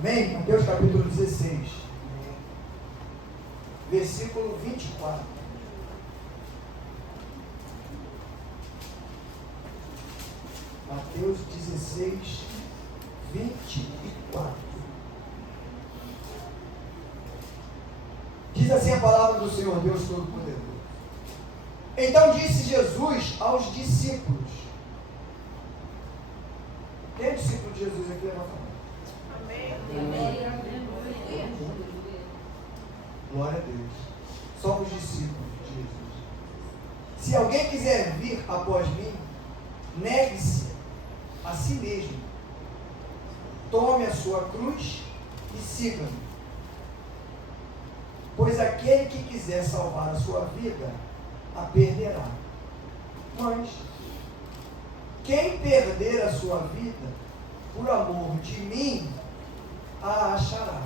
Amém? Mateus capítulo 16, versículo 24. Mateus 16, 24. Diz assim a palavra do Senhor, Deus Todo-Poderoso. Então disse Jesus aos discípulos. Quem é discípulo de Jesus aqui? Levanta a mão. Amém. Glória a Deus. Somos discípulos de Jesus. Se alguém quiser vir após mim, negue-se a si mesmo. Tome a sua cruz e siga-me. Pois aquele que quiser salvar a sua vida, a perderá. Mas quem perder a sua vida, por amor de mim, a achará.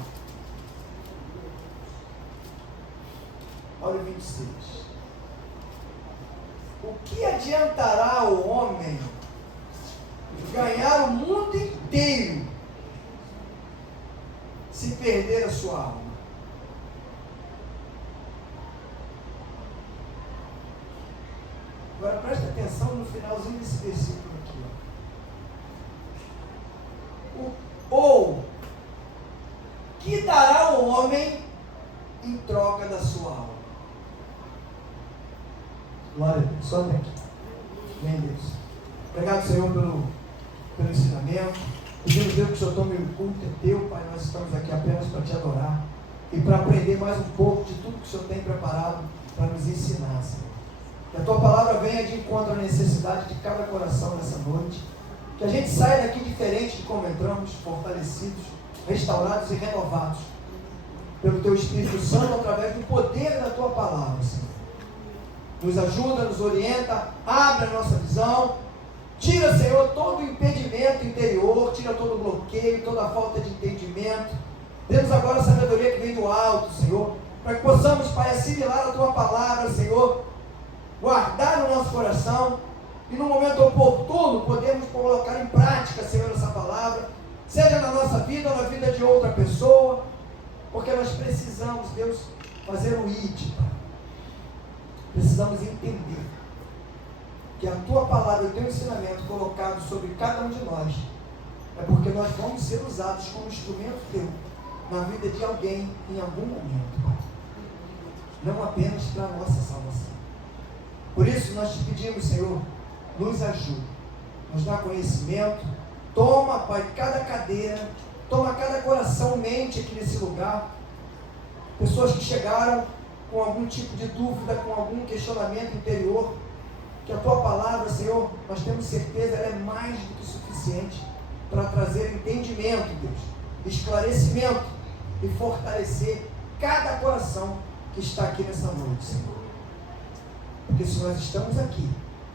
Olha o 26. O que adiantará ao homem ganhar o mundo inteiro se perder a sua alma? Agora presta atenção no finalzinho desse versículo aqui. Ou que dará o homem em troca da sua alma? Glória a Deus. Só até aqui. Amém, Deus. Obrigado, Senhor, pelo ensinamento. Pedimos, Deus, que o Senhor tome o culto é teu, Pai. Nós estamos aqui apenas para te adorar e para aprender mais um pouco de tudo que o Senhor tem preparado para nos ensinar, Senhor. Que a tua palavra venha de encontro à necessidade de cada coração nessa noite. Que a gente saia daqui diferente de como entramos, fortalecidos, restaurados e renovados pelo teu Espírito Santo através do poder da tua palavra, Senhor. Nos ajuda, nos orienta, abre a nossa visão. Tira, Senhor, todo o impedimento interior, tira todo o bloqueio, toda a falta de entendimento. Dê-nos agora a sabedoria que vem do alto, Senhor, para que possamos, Pai, assimilar a tua palavra, Senhor, guardar no nosso coração e no momento oportuno podemos colocar em prática, Senhor, essa palavra, seja na nossa vida ou na vida de outra pessoa, porque nós precisamos, Deus, fazer o ID, Pai. Precisamos entender que a tua palavra e o teu ensinamento colocado sobre cada um de nós é porque nós vamos ser usados como instrumento teu na vida de alguém em algum momento, Pai. Não apenas para a nossa salvação. Por isso nós te pedimos, Senhor, nos ajude, nos dá conhecimento, toma, Pai, cada cadeira, toma cada coração, mente aqui nesse lugar, pessoas que chegaram com algum tipo de dúvida, com algum questionamento interior, que a tua palavra, Senhor, nós temos certeza, ela é mais do que suficiente para trazer entendimento, Deus, esclarecimento e fortalecer cada coração que está aqui nessa noite, Senhor. Porque se nós estamos aqui,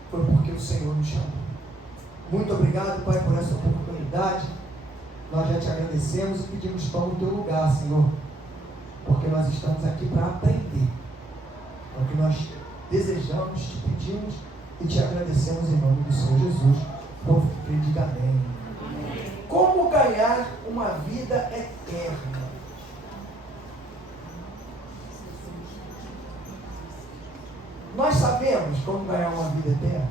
foi porque o Senhor nos chamou. Muito obrigado, Pai, por essa oportunidade. Nós já te agradecemos e pedimos toma o teu lugar, Senhor. Porque nós estamos aqui para aprender. É o que nós desejamos, te pedimos e te agradecemos em nome do Senhor Jesus. Povo que crê, diga amém. Como ganhar uma vida eterna? Nós sabemos como ganhar uma vida eterna?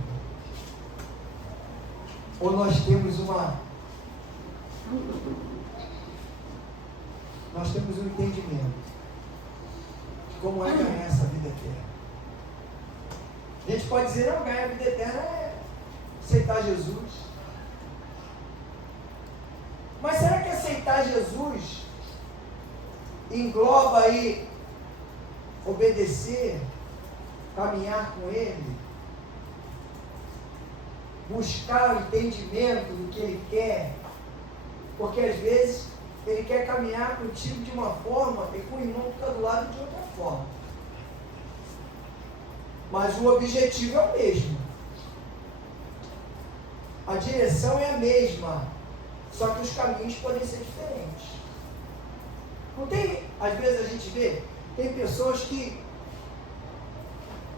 Ou nós temos um entendimento de como é ganhar essa vida eterna? A gente pode dizer, não, ganhar a vida eterna é aceitar Jesus. Mas será que aceitar Jesus engloba aí obedecer, caminhar com Ele, buscar o entendimento do que Ele quer? Porque às vezes Ele quer caminhar contigo de uma forma e com o irmão fica do lado de outra forma. Mas o objetivo é o mesmo. A direção é a mesma, só que os caminhos podem ser diferentes. Não tem, às vezes a gente vê, tem pessoas que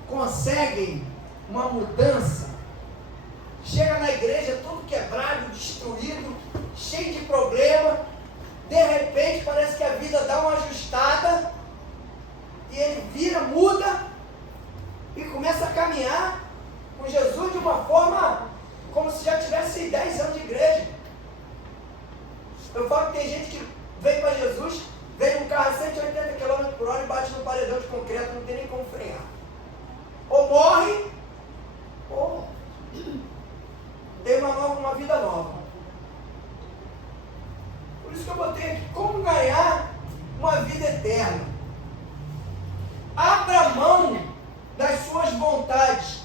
conseguem uma mudança, chega na igreja todo quebrado, destruído, cheio de problema, de repente parece que a vida dá uma ajustada e ele vira, muda e começa a caminhar com Jesus de uma forma como se já tivesse 10 anos de igreja. Eu falo que tem gente que vem para Jesus, vem num carro a 180 km por hora e bate no paredão de concreto, não tem nem como frear. Ou morre, ou tem uma vida nova. Por isso que eu botei aqui, como ganhar uma vida eterna. Abra mão das suas vontades.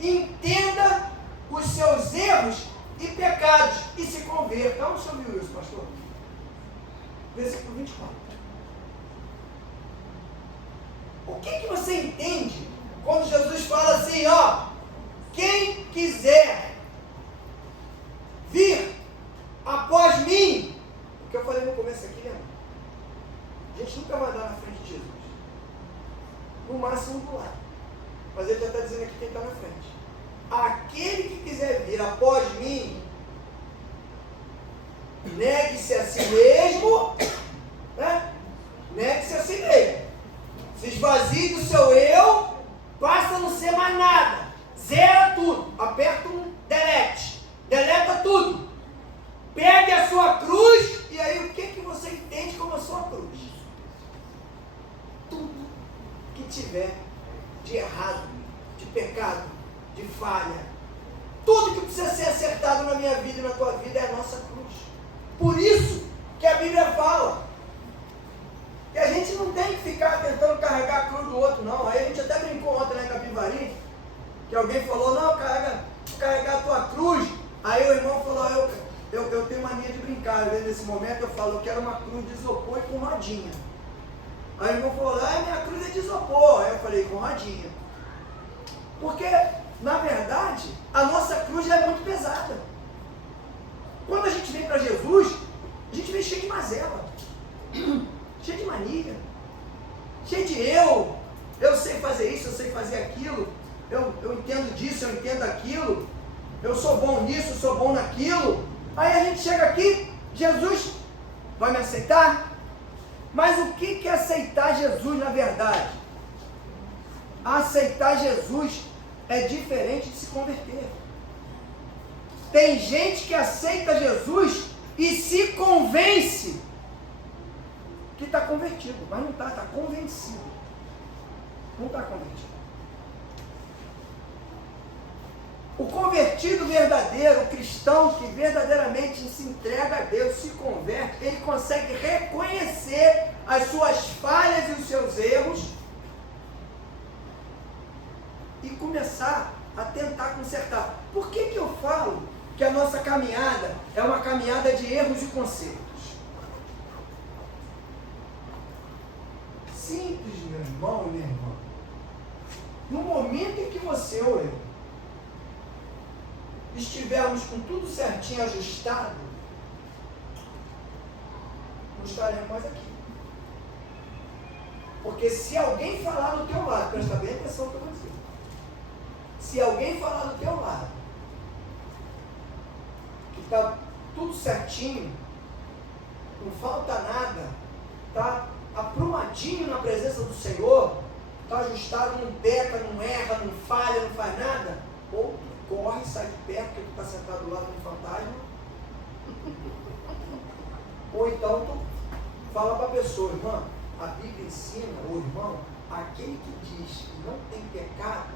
Entenda os seus erros e pecados e se converta. Onde você ouviu isso, pastor? Versículo 24. O que você entende quando Jesus fala assim, ó, quem quiser vir após mim, o que eu falei no começo aqui, lembra? A gente nunca vai andar na frente de Jesus. No máximo do lado. Mas ele já está dizendo aqui quem está na frente. Aquele que quiser vir após mim, negue-se a si mesmo, né? Negue-se a si mesmo. Se esvazie do seu eu, passa a não ser mais nada. Zera tudo. Aperta um delete. Deleta tudo. Pegue a sua cruz, e aí o que você entende como a sua cruz? Tudo que tiver de errado, de pecado, de falha, tudo que precisa ser acertado na minha vida e na tua vida é a nossa cruz. Por isso que a Bíblia fala que a gente não tem que ficar tentando carregar a cruz do outro, não. Aí a gente até brincou ontem, né, em Capivari, que alguém falou, não, carregar a tua cruz. Aí o irmão falou, eu tenho mania de brincar, às vezes nesse momento eu falo, eu quero uma cruz de isopor e com rodinha. Aí o irmão falou, minha cruz é de isopor. Aí eu falei, com rodinha. Porque, na verdade, a nossa cruz já é muito pesada. Quando a gente vem para Jesus, a gente vem cheio de mazela, cheio de mania, cheio de eu sei fazer isso, eu sei fazer aquilo, eu entendo disso, eu entendo aquilo, eu sou bom nisso, eu sou bom naquilo. Aí a gente chega aqui, Jesus vai me aceitar? Mas o que é aceitar Jesus na verdade? Aceitar Jesus é diferente de se converter. Tem gente que aceita Jesus e se convence que está convertido, mas não está convencido. Não está convertido. O convertido verdadeiro, o cristão que verdadeiramente se entrega a Deus, se converte, ele consegue reconhecer as suas falhas e os seus erros e começar a tentar consertar. Por que eu falo que a nossa caminhada é uma caminhada de erros e consertos? Simples, meu irmão e minha irmã. No momento em que você ou eu estivermos com tudo certinho, ajustado, não estaremos mais aqui. Porque se alguém falar do teu lado, presta bem atenção no que eu vou dizer. Se alguém falar do teu lado, que está tudo certinho, não falta nada, está aprumadinho na presença do Senhor, está ajustado, não peca, não erra, não falha, não faz nada, ou tu corre, sai de perto, porque tu está sentado do lado de um fantasma, ou então tu fala para a pessoa, irmã, a Bíblia ensina, ou irmão, aquele que diz que não tem pecado,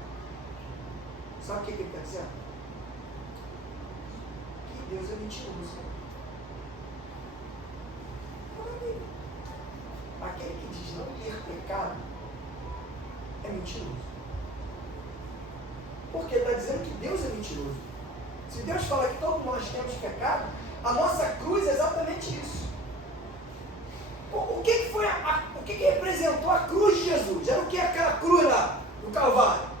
sabe o que ele está dizendo? Que Deus é mentiroso. Aquele que diz não ter pecado é mentiroso. Porque está dizendo que Deus é mentiroso. Se Deus fala que todos nós temos pecado, a nossa cruz é exatamente isso. O que representou a cruz de Jesus? Era o que aquela cruz lá, no Calvário?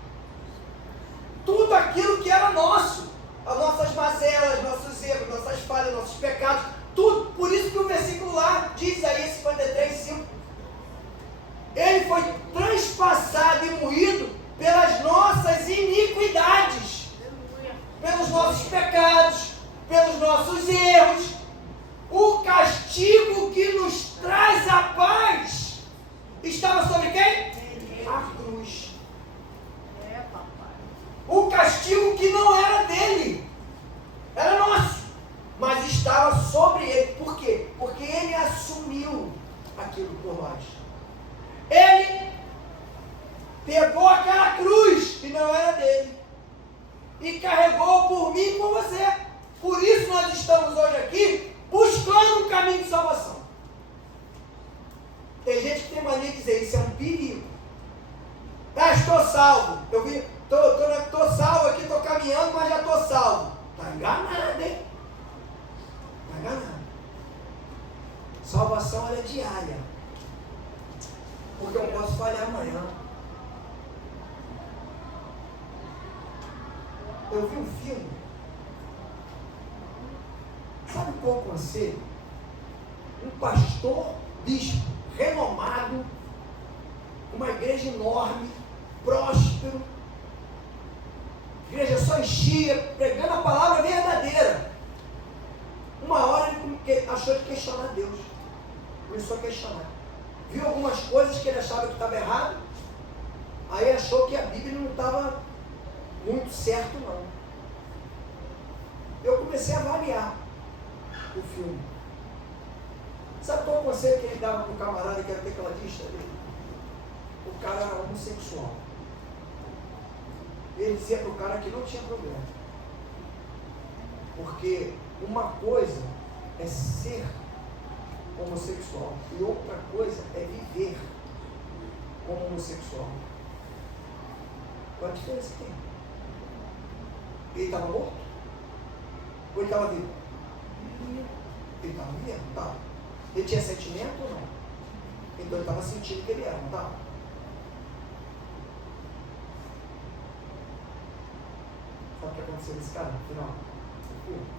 Tudo aquilo que era nosso. As nossas mazelas, nossos erros, nossas falhas, nossos pecados, tudo. Por isso que o versículo lá diz, Isaías 53:5, ele foi transpassado e moído pelas nossas iniquidades, pelos nossos pecados, pelos nossos erros. O castigo pegou aquela cruz que não era dele e carregou por mim e por você. Por isso nós estamos hoje aqui buscando um caminho de salvação. Tem gente que tem mania de dizer, isso é um perigo. Ah, estou salvo. Estou salvo aqui, estou caminhando, mas já estou salvo. Está enganado, hein? Está enganado. Salvação ela é diária. Porque eu posso falhar amanhã. Eu vi um filme. Sabe qual conselho? Um pastor, bispo, renomado, uma igreja enorme, próspero, a igreja só enchia, pregando a palavra verdadeira. Uma hora ele achou de questionar Deus, começou a questionar, viu algumas coisas que ele achava que estava errado, aí achou que a Bíblia não estava muito certo não. Eu comecei a avaliar o filme. Sabe qual o conselho que ele dava para o camarada que era tecladista dele? O cara era homossexual. Ele dizia para o cara que não tinha problema. Porque uma coisa é ser homossexual e outra coisa é viver como homossexual. Qual a diferença que tem? Ele estava morto? Ou ele estava vivo? Ele estava vivendo, estava. Ele tinha sentimento ou não? Então ele estava sentindo que ele era, não estava? Sabe o que aconteceu nesse cara no final?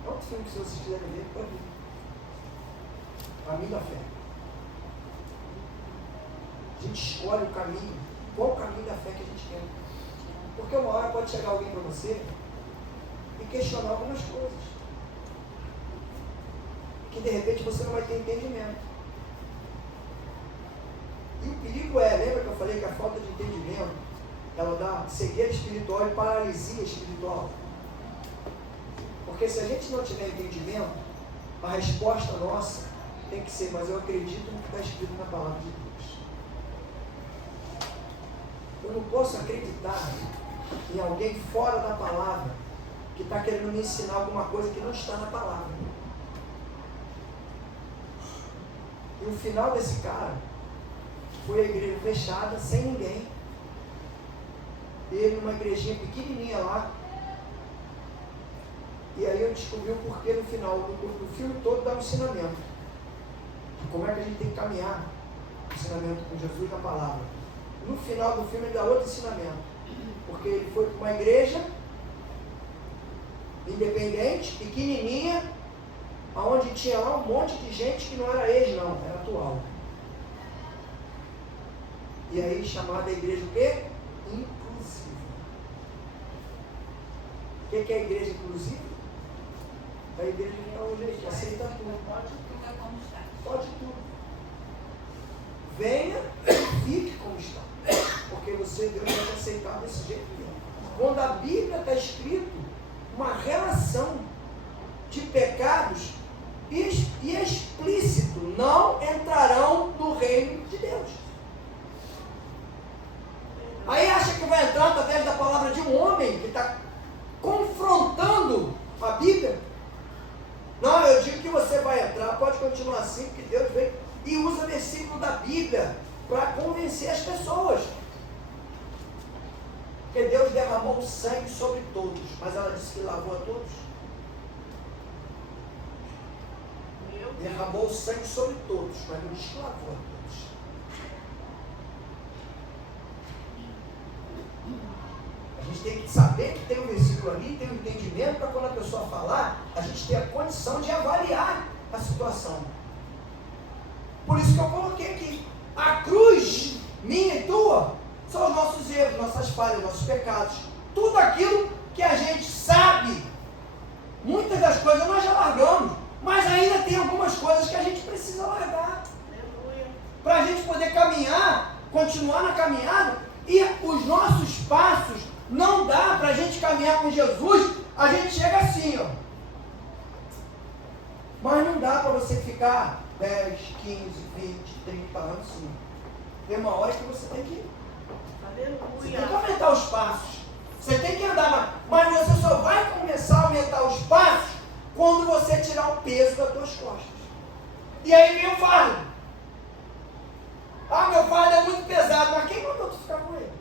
É outro filme que se vocês quiserem ver, pode ver. Caminho da fé. A gente escolhe o caminho. Qual o caminho da fé que a gente quer? Porque uma hora pode chegar alguém para você e questionar algumas coisas. Que de repente você não vai ter entendimento. E o perigo é, lembra que eu falei que a falta de entendimento, ela dá cegueira espiritual e paralisia espiritual? Porque se a gente não tiver entendimento, a resposta nossa tem que ser, mas eu acredito no que está escrito na palavra de Deus. Eu não posso acreditar em alguém fora da palavra que está querendo me ensinar alguma coisa que não está na palavra. E o final desse cara foi a igreja fechada, sem ninguém. Ele numa igrejinha pequenininha lá. E aí eu descobri o porquê no final do filme todo dá um ensinamento. De como é que a gente tem que caminhar. Ensinamento com Jesus na palavra. No final do filme ele dá outro ensinamento. Porque ele foi para uma igreja independente, pequenininha, onde tinha lá um monte de gente que não era ex não, era atual. E aí chamada a igreja o quê? Inclusiva. O que é a igreja inclusiva? É a igreja que aceita tudo. Pode tudo como está. Pode tudo. Venha e fique como está. Porque você, Deus, vai te aceitar desse jeito mesmo. Quando a Bíblia está escrito uma relação de pecados e explícito, não entrarão no reino de Deus. Aí acha que vai entrar através da palavra de um homem que está confrontando a Bíblia? Não, eu digo que você vai entrar, pode continuar assim, porque Deus vem e usa versículo da Bíblia para convencer as pessoas. Porque Deus derramou sangue sobre todos, mas ela disse que lavou a todos. Derramou sangue sobre todos, mas não disse que lavou a todos. A gente tem que saber que tem um versículo ali, tem um entendimento para quando a pessoa falar, a gente ter a condição de avaliar a situação. Por isso que eu coloquei aqui. A cruz, minha e tua, são os nossos erros, nossas falhas, nossos pecados. Tudo aquilo que a gente sabe. Muitas das coisas nós já largamos, mas ainda tem algumas coisas que a gente precisa largar. Para a gente poder caminhar, continuar na caminhada, e os nossos passos, não dá para a gente caminhar com Jesus, a gente chega assim, ó. Mas não dá para você ficar 10, 15, 20, 30 anos assim. Tem uma hora que você tem que Você tem que aumentar os passos. Você tem que andar mais. Mas você só vai começar a aumentar os passos quando você tirar o peso das suas costas. E aí vem o fardo. Ah, meu fardo é muito pesado. Mas quem mandou tu ficar com ele?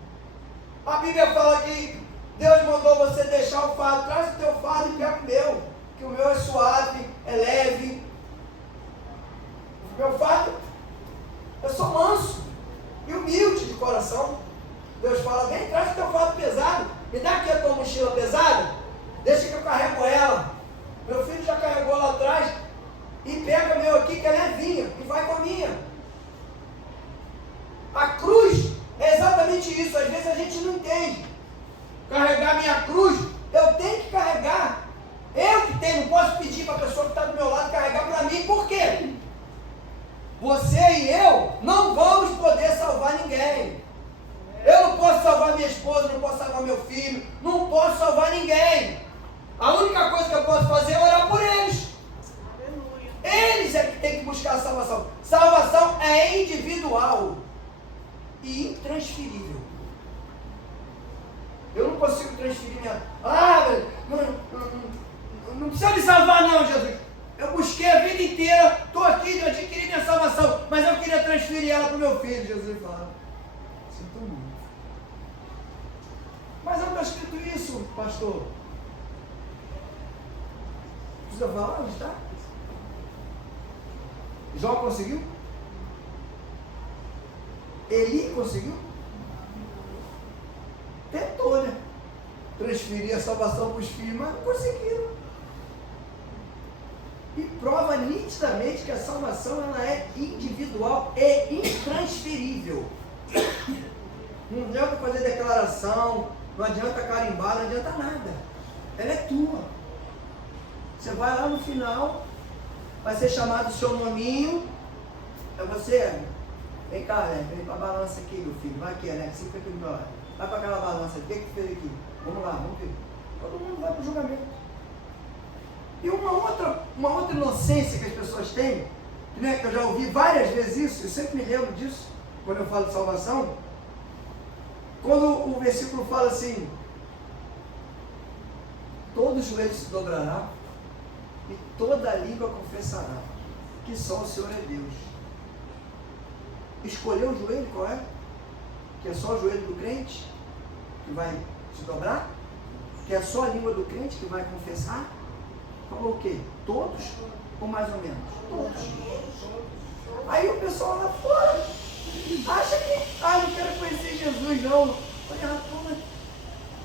A Bíblia fala que Deus mandou você deixar o fardo. Traz o teu fardo e pega o meu. Que o meu é suave, é leve. O meu fardo, eu sou manso e humilde de coração. Deus fala, vem, traz o teu fardo pesado. Me dá aqui a tua mochila pesada. Deixa que eu carrego ela. Meu filho já carregou lá atrás. E pega meu aqui que é levinha. E vai com a minha. A cruz é exatamente isso. Às vezes a gente não entende. Carregar minha cruz, eu tenho que carregar. Eu que tenho, não posso pedir para a pessoa que está do meu lado carregar para mim. Por quê? Você e eu não vamos poder salvar ninguém. Eu não posso salvar minha esposa, não posso salvar meu filho, não posso salvar ninguém. A única coisa que eu posso fazer é orar por eles. Eles é que tem que buscar a salvação. Salvação é individual e intransferível. Eu não consigo transferir minha... não precisa me salvar não, Jesus. Eu busquei a vida inteira, estou aqui, eu adquiri minha salvação, mas eu queria transferir ela para o meu filho. Jesus fala, sinto muito. Mas não está escrito isso, pastor. Precisa falar onde está? Jó conseguiu? Eli conseguiu? Tentou, né? Transferir a salvação para os filhos, mas não conseguiram. E prova nitidamente que a salvação ela é individual e intransferível. Não adianta fazer declaração, não adianta carimbar, não adianta nada. Ela é tua. Você vai lá no final, vai ser chamado o seu nominho. É você, vem cá, né? Vem para a balança aqui, meu filho. Vai aqui, né? Fica aqui do meu lado. Vai para aquela balança. O que que fez aqui? Vamos lá, vamos ver. Todo mundo vai para o julgamento. E uma outra inocência que as pessoas têm, né, que eu já ouvi várias vezes isso, eu sempre me lembro disso, quando eu falo de salvação, quando o versículo fala assim, todo joelho se dobrará e toda língua confessará que só o Senhor é Deus. Escolheu o joelho, qual é? Que é só o joelho do crente que vai se dobrar? Que é só a língua do crente que vai confessar? Falou o quê? Todos ou mais ou menos? Todos. Aí o pessoal lá fora acha que, não quero conhecer Jesus não. Olha,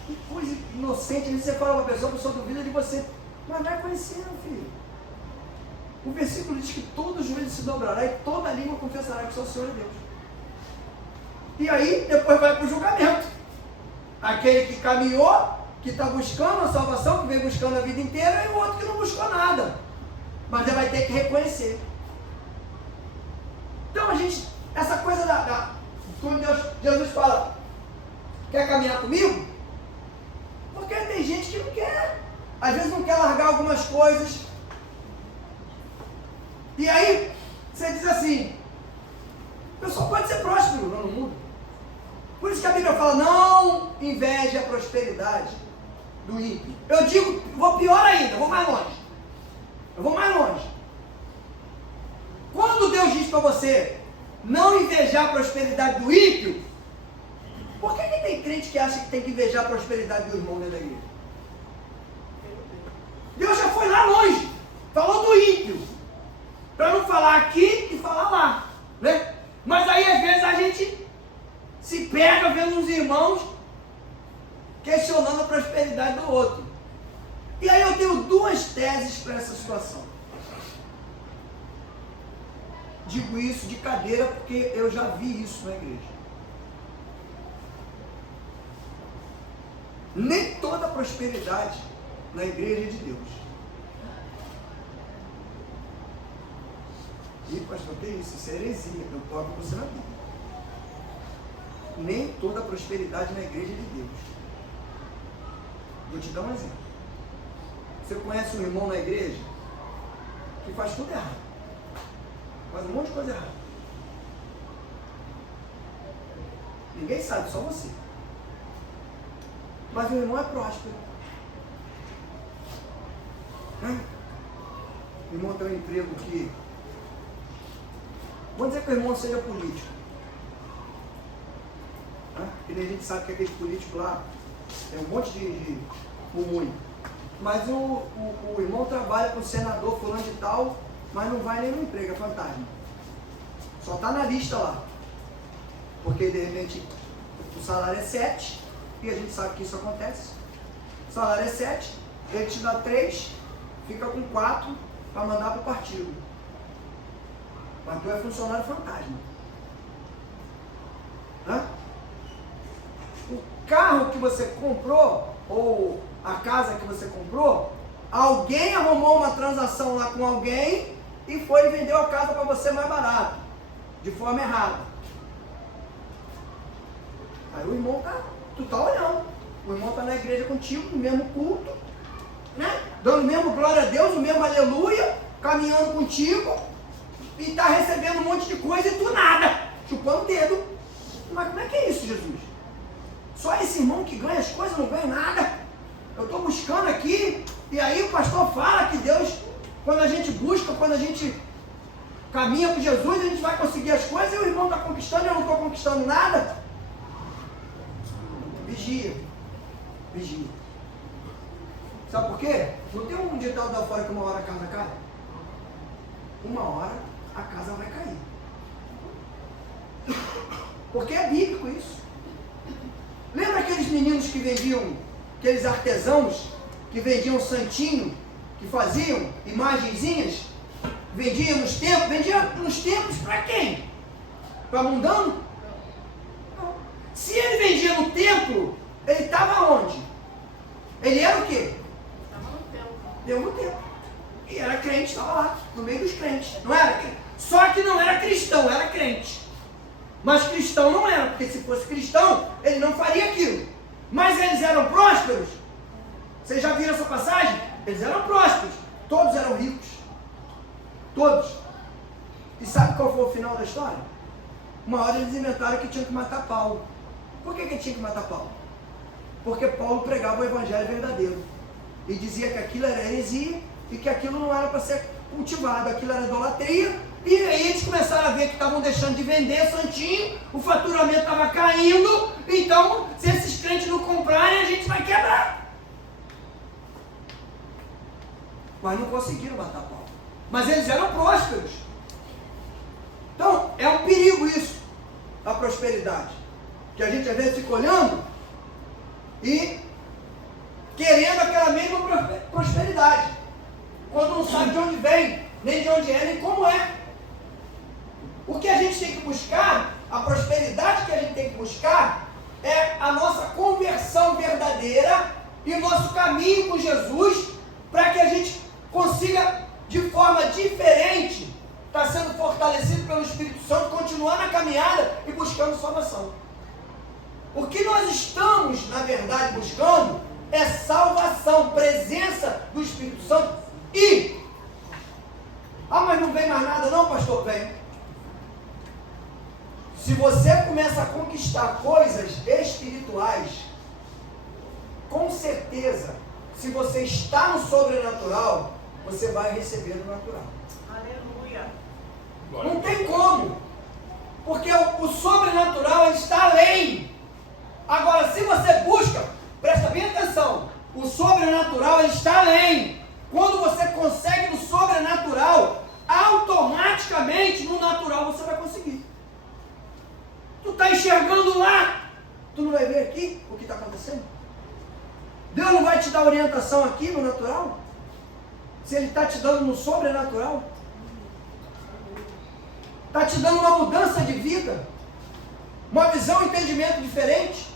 que coisa inocente. Você fala para a pessoa duvida de você. Mas vai conhecer, meu filho. O versículo diz que todo joelho se dobrará e toda língua confessará que só o Senhor é Deus. E aí, depois vai para o julgamento. Aquele que caminhou, que está buscando a salvação, que vem buscando a vida inteira, e o outro que não buscou nada. Mas ele vai ter que reconhecer. Então a gente, essa coisa quando Jesus fala, quer caminhar comigo? Porque tem gente que não quer. Às vezes não quer largar algumas coisas. E aí, você diz assim, o pessoal pode ser próspero no mundo. Por isso que a Bíblia fala, não inveje a prosperidade do ímpio. Eu digo, vou pior ainda, vou mais longe. Eu vou mais longe. Quando Deus diz para você não invejar a prosperidade do ímpio, por que tem crente que acha que tem que invejar a prosperidade do irmão dentro da igreja? Deus já foi lá longe, falou do ímpio, para não falar aqui e falar lá, né? Mas aí às vezes a gente se pega vendo uns irmãos questionando a prosperidade do outro. E aí eu tenho duas teses para essa situação. Digo isso de cadeira porque eu já vi isso na igreja. Nem toda prosperidade na igreja é de Deus. E pastor, que isso? Isso é heresia. Eu toco você na Bíblia. Nem toda prosperidade na igreja é de Deus. Vou te dar um exemplo. Você conhece um irmão na igreja que faz tudo errado. Faz um monte de coisa errada. Ninguém sabe, só você. Mas o irmão é próspero. O irmão tem um emprego que... Vamos dizer que o irmão seja político. Porque a gente sabe que aquele político lá tem um monte de ruim. Mas o irmão trabalha com o senador fulano de tal, mas não vai nem no emprego, é fantasma. Só está na lista lá. Porque de repente o salário é 7, e a gente sabe que isso acontece. O salário é 7, ele te dá 3, fica com 4 para mandar para o partido. Mas tu é funcionário fantasma. O carro que você comprou, ou a casa que você comprou, alguém arrumou uma transação lá com alguém e foi e vendeu a casa para você mais barato, de forma errada. Aí o irmão tu tá olhando, o irmão tá na igreja contigo, no mesmo culto, né? Dando o mesmo glória a Deus, o mesmo aleluia, caminhando contigo, e tá recebendo um monte de coisa e tu nada, chupando o dedo. Mas como é que é isso, Jesus? Só esse irmão que ganha as coisas, não ganha nada. Eu estou buscando aqui, e aí o pastor fala que Deus, quando a gente busca, quando a gente caminha com Jesus, a gente vai conseguir as coisas, e o irmão está conquistando e eu não estou conquistando nada. Vigia. Vigia. Sabe por quê? Não tem um ditado da fora que uma hora a casa cai? Uma hora a casa vai cair. Porque é bíblico isso. Lembra aqueles meninos que vendiam, aqueles artesãos que vendiam santinho, que faziam imagenzinhas? Vendiam nos templos para quem? Para mundano? Não. Se ele vendia no templo, ele estava onde? Ele era o quê? Estava no templo. Deu no templo. E era crente, estava lá, no meio dos crentes. Não era? Só que não era cristão, era crente. Mas cristão não era, porque se fosse cristão, ele não faria aquilo. Mas eles eram prósperos. Vocês já viram essa passagem? Eles eram prósperos. Todos eram ricos. Todos. E sabe qual foi o final da história? Uma hora eles inventaram que tinham que matar Paulo. Por que tinha que matar Paulo? Porque Paulo pregava o evangelho verdadeiro. E dizia que aquilo era heresia e que aquilo não era para ser cultivado. Aquilo era idolatria. E aí eles começaram a ver que estavam deixando de vender santinho, o faturamento estava caindo, então se esses crentes não comprarem, a gente vai quebrar. Mas não conseguiram matar Paulo. Mas eles eram prósperos. Então, é um perigo isso, a prosperidade. Que a gente às vezes fica olhando e querendo aquela mesma prosperidade, quando não sabe de onde vem, nem de onde é, nem como é. O que a gente tem que buscar, a prosperidade que a gente tem que buscar, é a nossa conversão verdadeira e o nosso caminho com Jesus, para que a gente consiga, de forma diferente, estar sendo fortalecido pelo Espírito Santo, continuar na caminhada e buscando salvação. O que nós estamos, na verdade, buscando é salvação, presença do Espírito Santo. E, mas não vem mais nada não, pastor? Vem. Se você começa a conquistar coisas espirituais, com certeza, se você está no sobrenatural, você vai receber no natural. Aleluia. Não tem como. Porque o sobrenatural está além. Agora, se você busca, presta bem atenção, o sobrenatural está além. Quando você consegue no sobrenatural, automaticamente no natural você vai conseguir. Tu está enxergando lá, tu não vai ver aqui o que está acontecendo? Deus não vai te dar orientação aqui no natural? Se Ele está te dando no sobrenatural? Está te dando uma mudança de vida, uma visão, um entendimento diferente.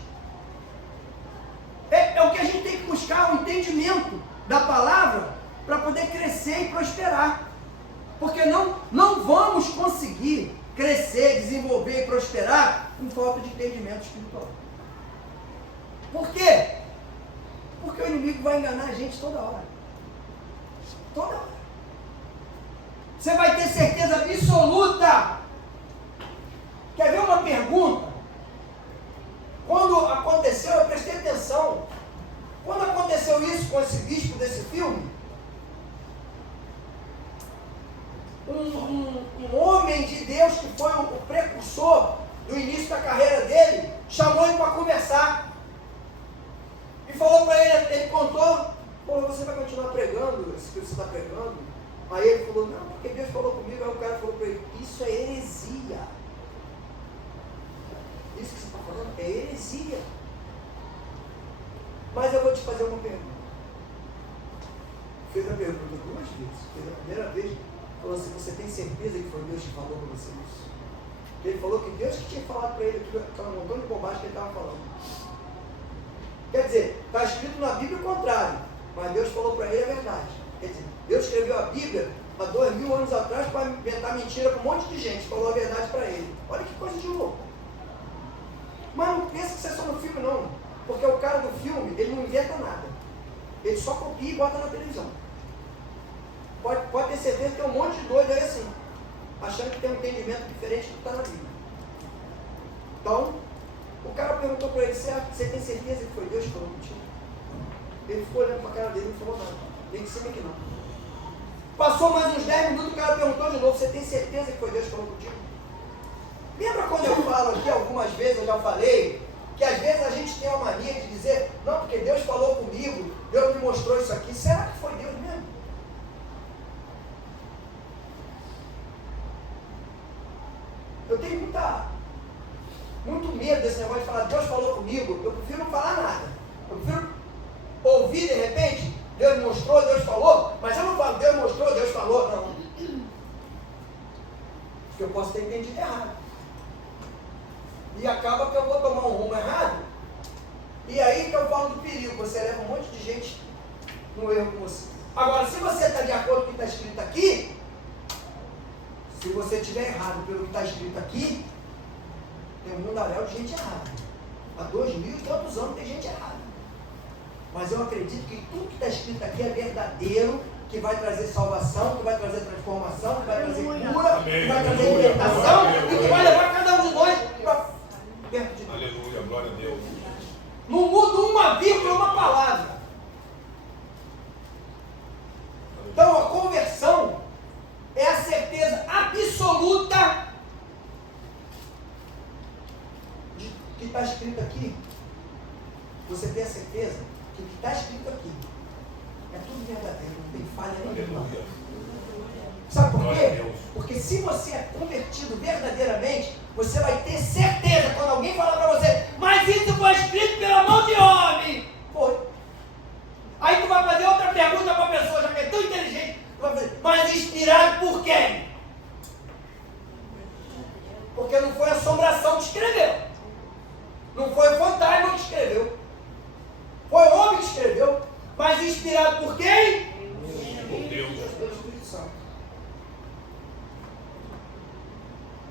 É o que a gente tem que buscar, o entendimento da palavra para poder crescer e prosperar. Porque não vamos conseguir crescer, desenvolver e prosperar com falta de entendimento espiritual. Por quê? Porque o inimigo vai enganar a gente toda hora. Toda hora. Você vai ter certeza absoluta. Quer ver uma pergunta? um homem de Deus que foi o precursor do início da carreira dele, chamou ele para conversar. E falou para ele, ele contou, falou, você vai continuar pregando isso que você está pregando? Aí ele falou, não, porque Deus falou comigo. Aí o cara falou para ele, isso é heresia. Isso que você está falando é heresia. Mas eu vou te fazer uma pergunta. Fez a pergunta 2 vezes. Fez a primeira vez, falou assim, você tem certeza que foi Deus que falou para você isso? Ele falou que Deus que tinha falado para ele aquela montão de bobagem que ele estava falando. Quer dizer, está escrito na Bíblia o contrário, mas Deus falou para ele a verdade. Quer dizer, Deus escreveu a Bíblia há 2000 anos atrás para inventar mentira para um monte de gente, falou a verdade para ele. Olha que coisa de louco. Mas não pensa que isso é só no filme não, porque o cara do filme, ele não inventa nada. Ele só copia e bota na televisão. Pode ter certeza que tem um monte de doido aí assim, achando que tem um entendimento diferente do que está na Bíblia. Então, o cara perguntou para ele, você tem certeza que foi Deus que falou contigo? Ele ficou olhando para a cara dele e não falou nada. Nem de cima que não. Passou mais uns 10 minutos, o cara perguntou de novo, você tem certeza que foi Deus que falou contigo? Lembra quando eu falo aqui, algumas vezes eu já falei, que às vezes a gente tem uma mania de dizer, não, porque Deus falou comigo, Deus me mostrou isso aqui. Será que foi Deus mesmo? Eu tenho muito medo desse negócio de falar, Deus falou comigo. Eu prefiro não falar nada. Eu prefiro ouvir de repente, Deus mostrou, Deus falou, mas eu não falo, Deus mostrou, Deus falou, não. Porque eu posso ter entendido errado. E acaba que eu vou tomar um rumo errado. E aí que eu falo do perigo, você leva um monte de gente no erro com você. Agora, se você está de acordo com o que está escrito aqui, se você estiver errado pelo que está escrito aqui, tem um mundaréu de gente errada. Há 2000 e tantos anos tem gente errada. Mas eu acredito que tudo que está escrito aqui é verdadeiro, que vai trazer salvação, que vai trazer transformação, que vai trazer cura, que vai trazer libertação e que vai levar cada um de nós para perto de Deus. Aleluia, glória a Deus. Não muda uma vírgula, uma palavra. Então a conversão é a certeza absoluta de que está escrito aqui. Você tem a certeza que o que está escrito aqui é tudo verdadeiro, não tem falha nenhuma. Sabe por quê? Porque se você é convertido verdadeiramente, você vai ter certeza quando alguém falar para você, mas isso foi escrito pela mão de homem. Foi. Aí tu vai fazer outra pergunta para a pessoa, já que é tão inteligente, tu vai fazer, mas inspirado por quem? Porque não foi a assombração que escreveu. Não foi o fantasma que escreveu. Foi o homem que escreveu. Mas inspirado por quem? Por Deus. Pelo Espírito Santo.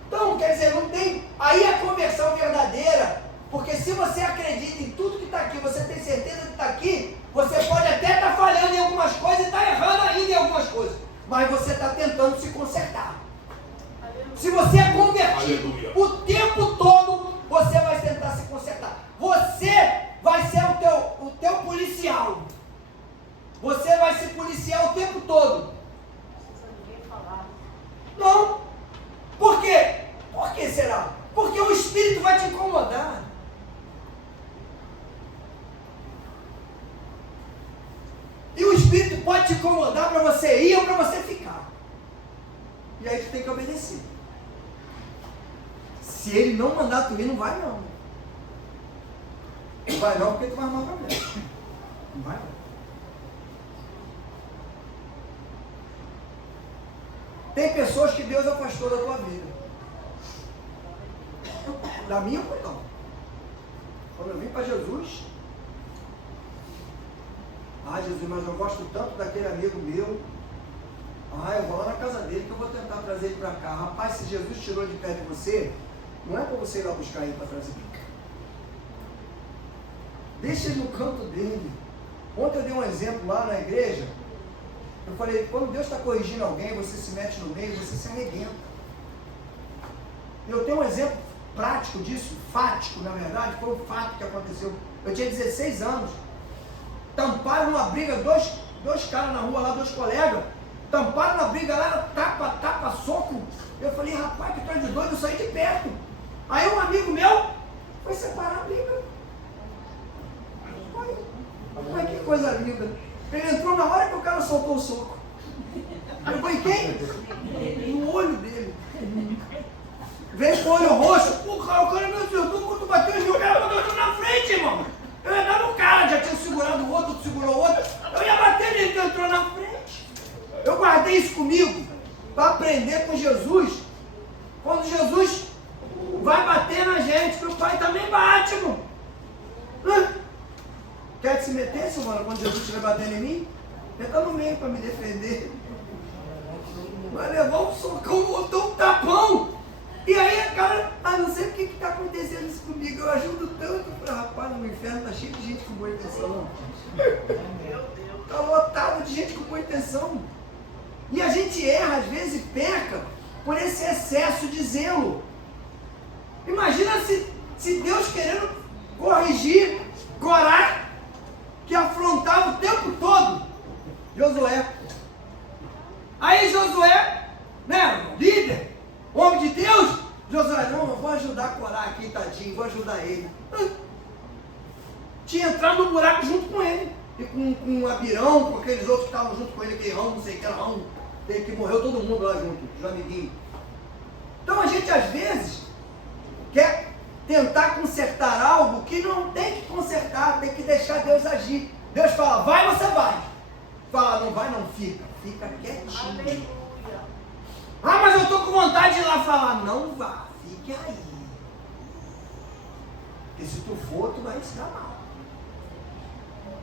Então, quer dizer, não tem. Aí a conversão verdadeira. Porque se você acredita em tudo que está aqui, você tem certeza que está aqui, você pode até estar falhando em algumas coisas e estar errando ainda em algumas coisas. Mas você está tentando se consertar. Se você é convertido, Aleluia, o tempo todo você vai tentar se consertar. Você vai ser o teu policial. Você vai se policiar o tempo todo. Não precisa ninguém falar. Não. Por quê? Por que será? Porque o Espírito vai te incomodar. E o Espírito pode te incomodar para você ir ou para você ficar. E aí tu tem que obedecer. Se ele não mandar tu ir, não vai não. Não vai não, porque tu vai arrumar problema. Não vai não. Tem pessoas que Deus afastou da tua vida. Da minha ou não. Quando eu vim para Jesus, Jesus, mas eu gosto tanto daquele amigo meu. Eu vou lá na casa dele que eu vou tentar trazer ele para cá. Rapaz, se Jesus tirou de perto de você, não é para você ir lá buscar ele para trazer para cá. Deixa ele no canto dele. Ontem eu dei um exemplo lá na igreja. Eu falei, quando Deus está corrigindo alguém, você se mete no meio, você se arrebenta. Eu tenho um exemplo prático disso, fático, na verdade, foi um fato que aconteceu. Eu tinha 16 anos. Tamparam numa briga, dois caras na rua lá, dois colegas, tamparam na briga lá, tapa, soco. coisa de doido, eu saí de perto. Aí um amigo meu foi separar a briga. Olha que coisa linda. Ele entrou na hora que o cara soltou o soco. Eu falei, quem? No olho dele. Veio com o olho roxo. O cara me acertou quando tu bateu em mim, eu na frente, irmão. Eu ia dar no cara, já tinha segurado o outro, segurou o outro. Eu ia bater nele, então entrou na frente. Eu guardei isso comigo para aprender com Jesus. Quando Jesus vai bater na gente, que o Pai também bate, irmão. Quer se meter, seu mano, quando Jesus estiver batendo em mim? Entra no meio para me defender. Vai levar um socão, botou um tapão. E aí, cara, não sei o que está acontecendo isso comigo. Eu ajudo tanto para rapaz, no inferno tá cheio de gente com boa intenção. Está lotado de gente com boa intenção. E a gente erra, às vezes, e peca por esse excesso de zelo. Imagina se Deus querendo corrigir Corá, que afrontava o tempo todo Josué. Aí Josué, né, líder, homem de Deus, Josué, não, eu vou ajudar Corá aqui, tadinho, vou ajudar ele. Tinha entrado no buraco junto com ele. E com Abirão, com aqueles outros que estavam junto com ele, aquele Rão, não sei o que era Rão, que morreu todo mundo lá junto, os amiguinhos. Então a gente às vezes quer tentar consertar algo que não tem que consertar, tem que deixar Deus agir. Deus fala, vai, você vai. Fala, não vai, não fica. Fica quietinho. Aleluia. Ah, mas eu estou com vontade de ir lá falar. Não vá, fique aí. Porque se tu for, tu vai se dar mal.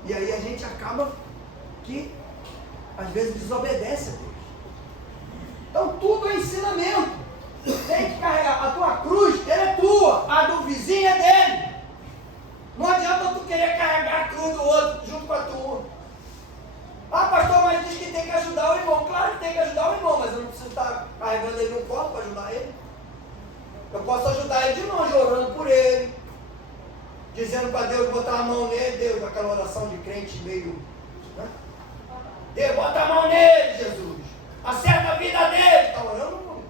E aí a gente acaba que às vezes desobedece a Deus. Então tudo é ensinamento. Tem que carregar. A tua cruz, ela é tua. A do vizinho é dele. Não adianta tu querer carregar a cruz do outro junto com a tua. Ah, pastor, mas diz que tem que ajudar o irmão. Claro que tem que ajudar o irmão, mas eu não preciso estar carregando ele no colo para ajudar ele. Eu posso ajudar ele de longe, orando por ele, dizendo para Deus botar a mão nele. Deus, aquela oração de crente meio, né? Deus, bota a mão nele, Jesus. Acerta a vida dele. Está orando,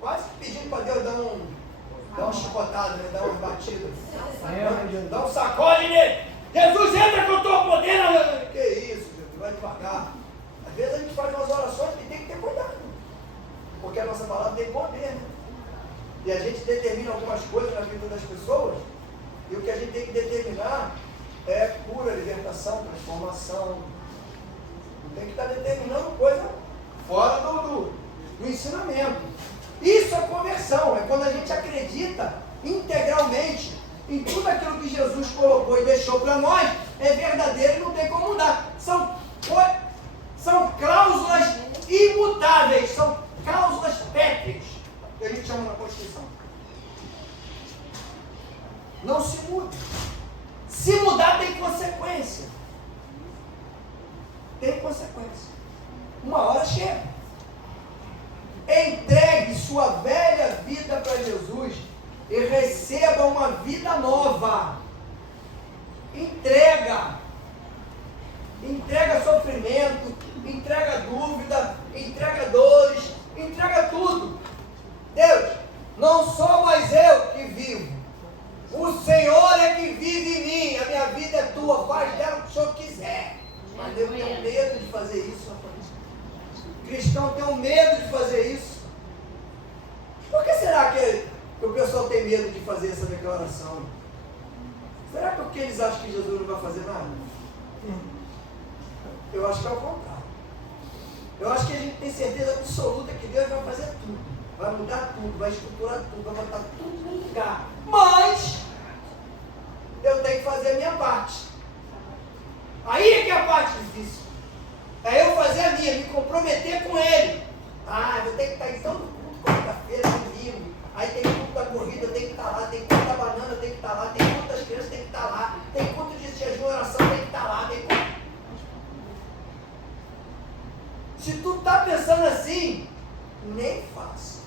quase pedindo para Deus dar uma chicotada, né? Dar uma batida. Dá um sacode nele. Jesus, entra que eu estou podendo. Que isso, Jesus, vai devagar. Às vezes a gente faz umas orações que tem que ter cuidado. Porque a nossa palavra tem poder, né? E a gente determina algumas coisas na vida das pessoas. E o que a gente tem que determinar é cura, libertação, transformação. Não tem que estar determinando coisa fora do ensinamento. Isso é conversão, é quando a gente acredita integralmente em tudo aquilo que Jesus colocou e deixou para nós, é verdadeiro e não tem como mudar. São cláusulas imutáveis, são cláusulas pétreas, que a gente chama na Constituição. Não se muda. Se mudar tem consequência. Tem consequência. Uma hora chega. Entregue sua velha vida para Jesus e receba uma vida nova. Entrega sofrimento, entrega dúvida, entrega dores, entrega tudo. Deus, não sou mais eu que vivo, o Senhor é que vive em mim. A minha vida é tua, faz dela o que o Senhor quiser. Mas eu tenho medo de fazer isso. Cristão tem medo de fazer isso. Por que será que o pessoal tem medo de fazer essa declaração? Será que porque eles acham que Jesus não vai fazer nada? Eu acho que é o contrário. Eu acho que a gente tem certeza absoluta que Deus vai fazer tudo. Vai mudar tudo, vai estruturar tudo, vai botar tudo no lugar. Mas eu tenho que fazer a minha parte. Aí é que é a parte difícil. É eu fazer a minha, me comprometer com Ele. Ah, eu tenho que estar em todo culto, quarta-feira, domingo. Aí tem culto da corrida, eu tenho que estar lá. Tem culto da banana, eu tenho que estar lá. Tem culto das crianças, tem que estar lá. Tem culto de jejum e oração, tem que estar lá. Tem culto. Se tu está pensando assim, nem faça.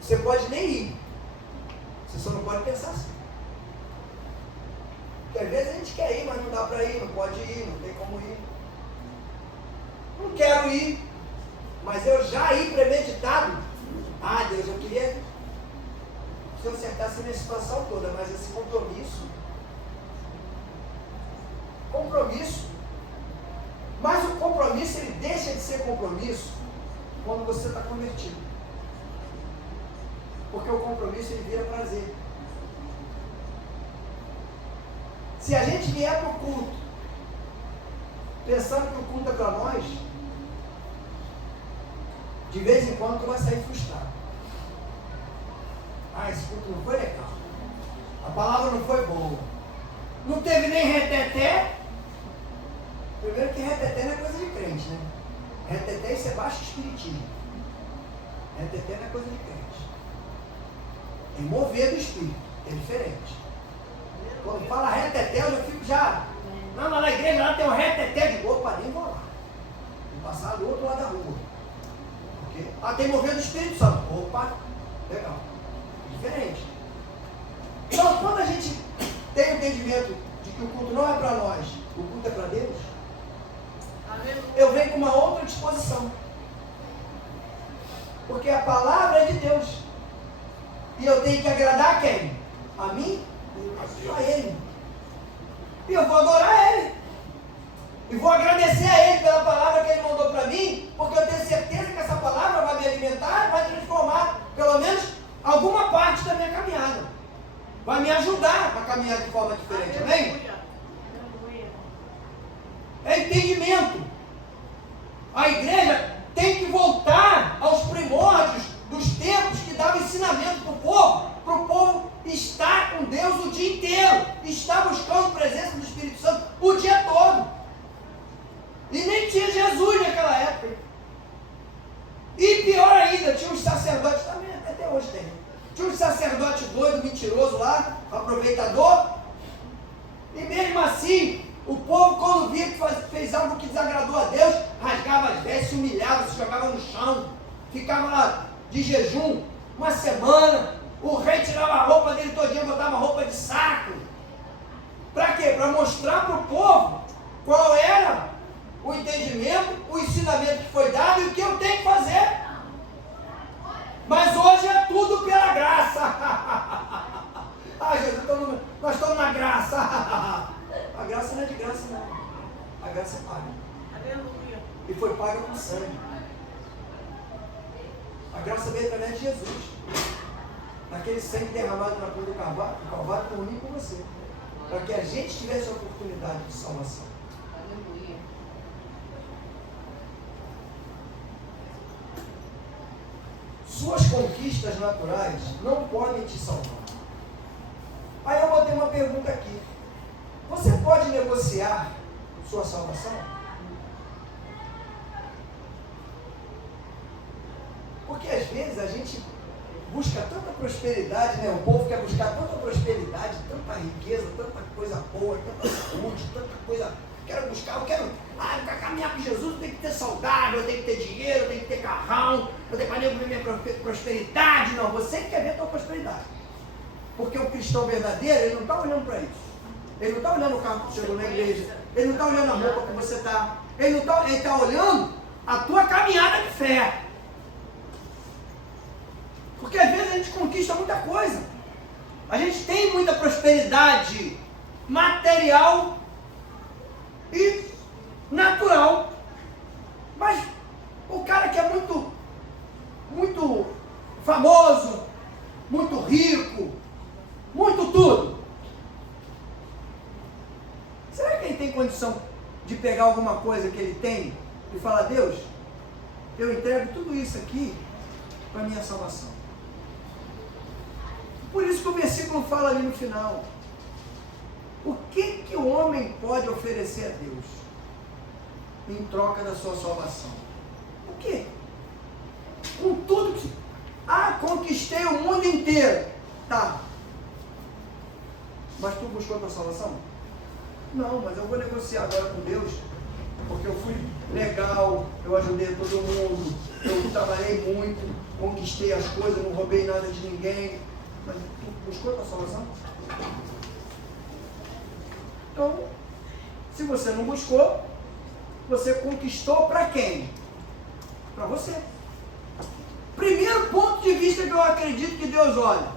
Você pode nem ir. Você só não pode pensar assim. Porque às vezes a gente quer ir, mas não dá para ir, não pode ir, não tem como ir. Não quero ir. Mas eu já aí premeditado. Ah, Deus, eu queria que eu acertasse a minha situação toda, mas esse compromisso. Mas o compromisso, ele deixa de ser compromisso quando você está convertido. Porque o compromisso, ele vira prazer. Se a gente vier para o culto, pensando que o culto é para nós, de vez em quando tu vai sair frustrado. Ah, esse culto não foi legal. A palavra não foi boa. Não teve nem reteté. Primeiro que reteté não é coisa de crente, né? Reteté, isso é baixo espiritismo. Reteté não é coisa de crente. É mover do espírito. É diferente. Quando fala reteté, eu já fico já. Não, lá na igreja lá tem um reteté de opa, nem vou lá. Vou passar do outro lado da rua. Okay? Ah, tem mover do Espírito Santo. Opa, legal. Diferente. Então, quando a gente tem o entendimento de que o culto não é para nós, o culto é para Deus, eu venho com uma outra disposição. Porque a palavra é de Deus. E eu tenho que agradar a quem? A mim? A Ele. E eu vou adorar Ele. E vou agradecer a Ele pela palavra que Ele mandou para mim, porque eu tenho certeza que essa palavra vai me alimentar e vai transformar, pelo menos, alguma parte da minha caminhada. Vai me ajudar a caminhar de forma diferente. Amém? É entendimento. A igreja tem que voltar aos primórdios dos tempos que dava ensinamento para o povo estar com Deus o dia inteiro, estar buscando a presença do Espírito Santo o dia todo. E nem tinha Jesus naquela época. E pior ainda, tinha uns sacerdotes, também até hoje tem. Tinha um sacerdote doido, mentiroso lá, aproveitador. E mesmo assim, o povo, quando via que fez algo que desagradou a Deus, rasgava as vestes, se humilhava, se jogava no chão, ficava lá de jejum uma semana. O rei tirava a roupa dele todinha, botava roupa de saco. Para quê? Para mostrar para o povo qual era o entendimento, o ensinamento que foi dado e o que eu tenho que fazer. Mas hoje é tudo pela graça. Ah, Jesus, nós estamos na graça. A graça não é de graça, não. A graça é paga. Aleluia. E foi paga com sangue. A graça veio através de Jesus. Naquele sangue derramado na cruz do Calvário por mim e por você. Para que a gente tivesse a oportunidade de salvação. Aleluia. Suas conquistas naturais não podem te salvar. Aí eu botei uma pergunta aqui. Você pode negociar sua salvação? Porque às vezes a gente busca tanta prosperidade, né? O povo quer buscar tanta prosperidade, tanta riqueza, tanta coisa boa, tanta saúde, tanta coisa. Eu quero caminhar com Jesus, eu tenho que ter saudável, eu tenho que ter dinheiro, eu tenho que ter carrão, eu tenho que ver minha prosperidade. Não, você que quer ver a tua prosperidade. Porque o cristão verdadeiro, ele não está olhando para isso. Ele não está olhando o carro que chegou na igreja, ele não está olhando a roupa que você está, ele está olhando a tua caminhada de fé. Porque às vezes a gente conquista muita coisa. A gente tem muita prosperidade material e natural. Mas o cara que é muito famoso, muito rico, muito tudo, será que ele tem condição de pegar alguma coisa que ele tem e falar: Deus, eu entrego tudo isso aqui para a minha salvação? Por isso que o versículo fala ali no final. O que o homem pode oferecer a Deus em troca da sua salvação? O quê? Com tudo que... conquistei o mundo inteiro. Tá. Mas tu buscou a tua salvação? Não, mas eu vou negociar agora com Deus, porque eu fui legal, eu ajudei todo mundo, eu trabalhei muito, conquistei as coisas, não roubei nada de ninguém. Mas tu buscou a tua salvação? Então, se você não buscou, você conquistou para quem? Para você. você. Primeiro ponto de vista que eu acredito que Deus olha.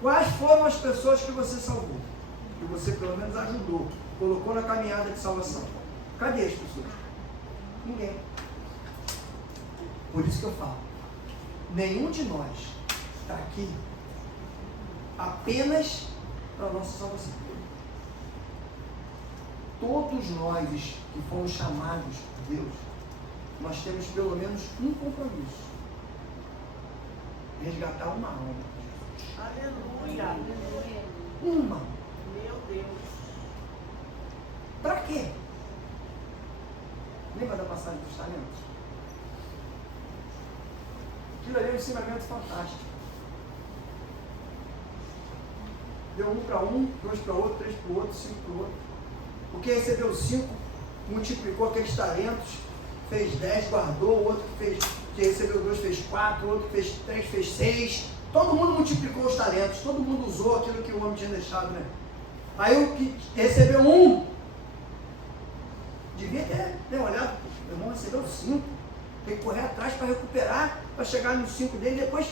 Quais foram as pessoas que você salvou? Que você pelo menos ajudou, colocou na caminhada de salvação. Cadê as pessoas? Ninguém. Por isso que eu falo. Nenhum de nós está aqui apenas para a nossa salvação. Todos nós que fomos chamados por Deus, nós temos pelo menos um compromisso. Resgatar uma alma. Aleluia. Uma. Meu Deus. Para quê? Lembra da passagem dos talentos? Aquilo ali é um ensinamento fantástico. Deu 1 para um, 2 para outro, 3 para o outro, 5 para o outro. O que recebeu 5, multiplicou aqueles talentos, fez 10, guardou, o outro que recebeu 2 fez 4, o outro que fez 3 fez 6. Todo mundo multiplicou os talentos, todo mundo usou aquilo que o homem tinha deixado, né? Aí o que recebeu 1, devia ter olhado, meu irmão recebeu 5, tem que correr atrás para recuperar, para chegar nos 5 dele e depois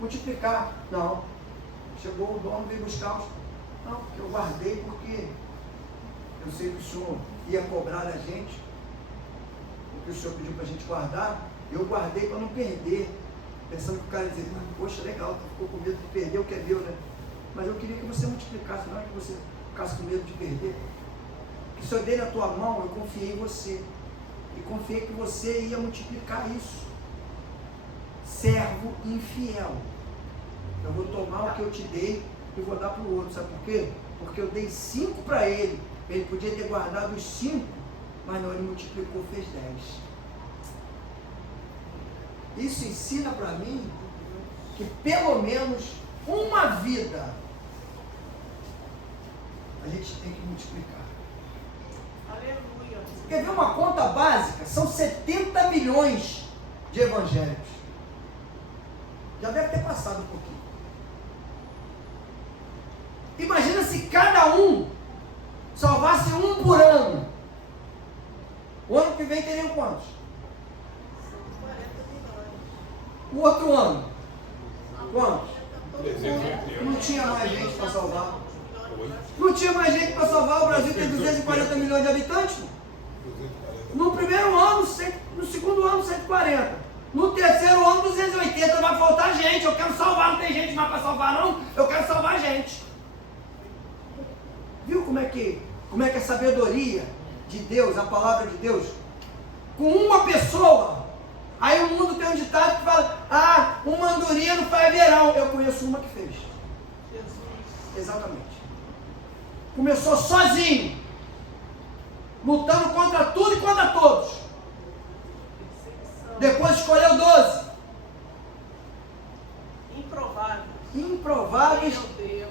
multiplicar. Não, chegou o dono, veio buscar os... Não, porque eu guardei porque eu sei que o senhor ia cobrar da gente, o que o senhor pediu para a gente guardar, eu guardei para não perder, pensando que o cara ia dizer, poxa, legal, tu ficou com medo de perder o que é meu, né? Mas eu queria que você multiplicasse, não é que você ficasse com medo de perder. Que se eu dei na tua mão, eu confiei em você. E confiei que você ia multiplicar isso. Servo infiel. Eu vou tomar o que eu te dei e vou dar para o outro. Sabe por quê? Porque eu dei 5 para ele. Ele podia ter guardado os 5, mas não, ele multiplicou, fez 10. Isso ensina para mim que pelo menos uma vida a gente tem que multiplicar. Aleluia. Quer ver uma conta básica? São 70 milhões de evangélicos. Já deve ter passado um pouquinho. Imagina se cada um salvasse 1 por ano. O ano que vem teriam quantos? 40 milhões. O outro ano? Quantos? 380. Não tinha mais gente para salvar. Não tinha mais gente para salvar. O Brasil tem 240 milhões de habitantes. No primeiro ano, no segundo ano, 140. No terceiro ano, 280. Vai faltar gente. Eu quero salvar. Não tem gente mais para salvar, não. Eu quero salvar gente. Viu como é que a sabedoria de Deus, a palavra de Deus, com uma pessoa, aí o mundo tem um ditado que fala, uma andorinha não faz verão. Eu conheço uma que fez. Jesus. Exatamente. Começou sozinho, lutando contra tudo e contra todos. Perseguição. Depois escolheu 12. Improváveis, Meu Deus.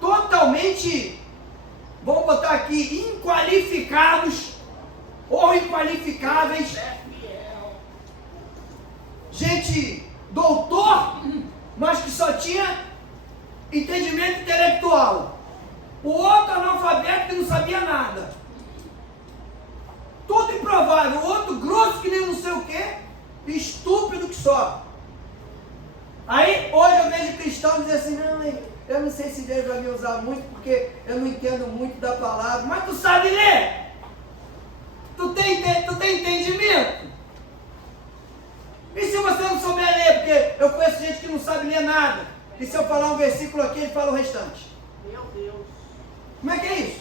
totalmente, vamos botar aqui, inqualificados ou inqualificáveis. É fiel. Gente, doutor, mas que só tinha entendimento intelectual. O outro analfabeto que não sabia nada. Tudo improvável. O outro grosso que nem não sei o quê, estúpido que só. Aí, hoje eu vejo cristãos dizer assim, não, eu não sei se Deus vai me usar muito, porque eu não entendo muito da palavra. Mas tu sabe ler? Tu tem entendimento? E se você não souber ler? Porque eu conheço gente que não sabe ler nada. E se eu falar um versículo aqui, ele fala o restante. Meu Deus. Como é que é isso?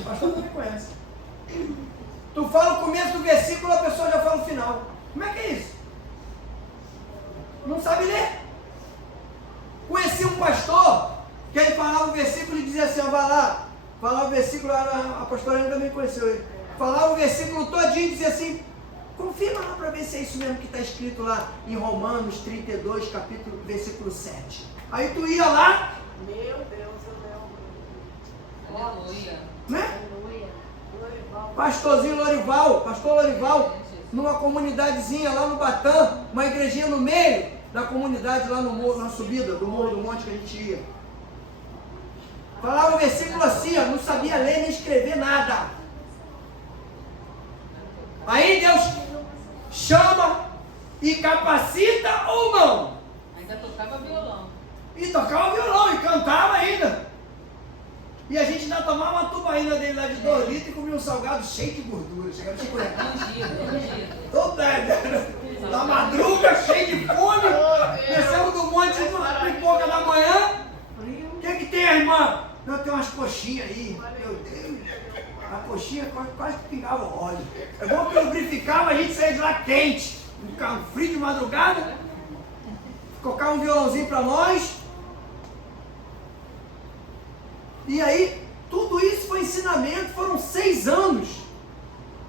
O pastor também conhece. Tu fala o começo do versículo, a pessoa já fala o final. Como é que é isso? Não sabe ler? Conheci um pastor que ele falava o versículo e dizia assim, ó, vai lá. Falava o versículo, a pastora ainda também conheceu ele. Falava o versículo todinho e dizia assim, confirma lá para ver se é isso mesmo que está escrito lá em Romanos 32, capítulo, versículo 7. Aí tu ia lá, Meu Deus, Aleluia. né? Lorival. Pastor Lorival, numa comunidadezinha lá no Batã, uma igrejinha no meio da comunidade lá no morro, na subida do morro do monte que a gente ia. Falava o versículo assim, ó, não sabia ler nem escrever nada. Aí Deus chama E capacita ou não? Ainda tocava violão. E tocava violão, e cantava ainda. E a gente ainda tomava uma tubaína dele lá de 2 litros e comia um salgado cheio de gordura. Chegava de cueca. Ungido. Todo na madruga, cheio de fome. Descemos do monte, uma pipoca da manhã. O que tem, irmã? Não, tem umas coxinhas aí. Meu Deus. A coxinha quase que pingava o óleo. É bom que lubrificava, a gente saía de lá quente. Um frio de madrugada. Colocar um violãozinho para nós. E aí, tudo isso foi ensinamento, foram 6 anos,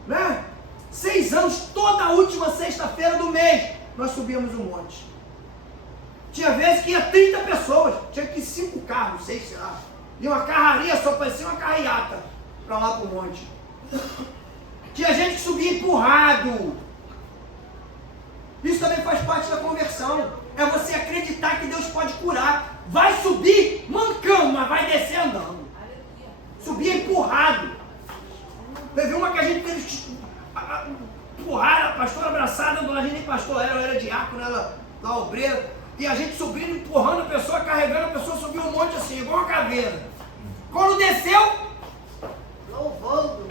né? 6 anos, toda a última sexta-feira do mês, nós subíamos um monte. Tinha vezes que ia 30 pessoas, tinha que ir 5 carros, 6, sei lá. E uma carraria, só parecia uma carreata, para lá pro monte. Tinha gente que subia empurrado. Isso também faz parte da conversão. É você acreditar que Deus pode curar. Vai subir mancando, mas vai descer andando. Subia empurrado. Teve uma que a gente teve que empurrar, a pastora abraçada, a gente nem pastor era, eu era diácono, ela na obreira. E a gente subindo, empurrando a pessoa, carregando a pessoa, subiu um monte assim, igual uma caveira. Quando desceu, Louvando.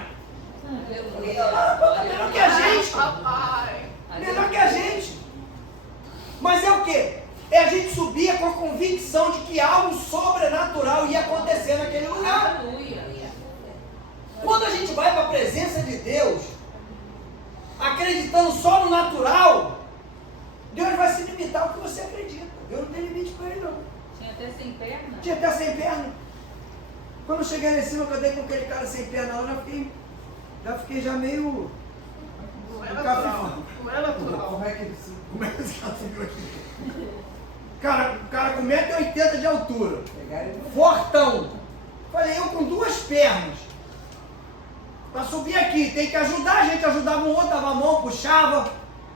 melhor que a gente. Papai. Melhor que a gente. Mas é o quê? É a gente subir com a convicção de que algo sobrenatural ia acontecer naquele lugar. Aleluia. Quando a gente vai para a presença de Deus, acreditando só no natural, Deus vai se limitar ao que você acredita. Deus não tem limite para ele, não. Tinha até sem perna. Tinha até sem perna. Quando eu cheguei lá em cima, que eu dei com aquele cara sem perna, eu já fiquei meio... Não é natural. Não é natural. Como é que esse cara subiu aqui? O cara com 1,80 m de altura, fortão. Falei, eu com 2 pernas, para subir aqui, tem que ajudar, a gente ajudava um outro, dava a mão, puxava.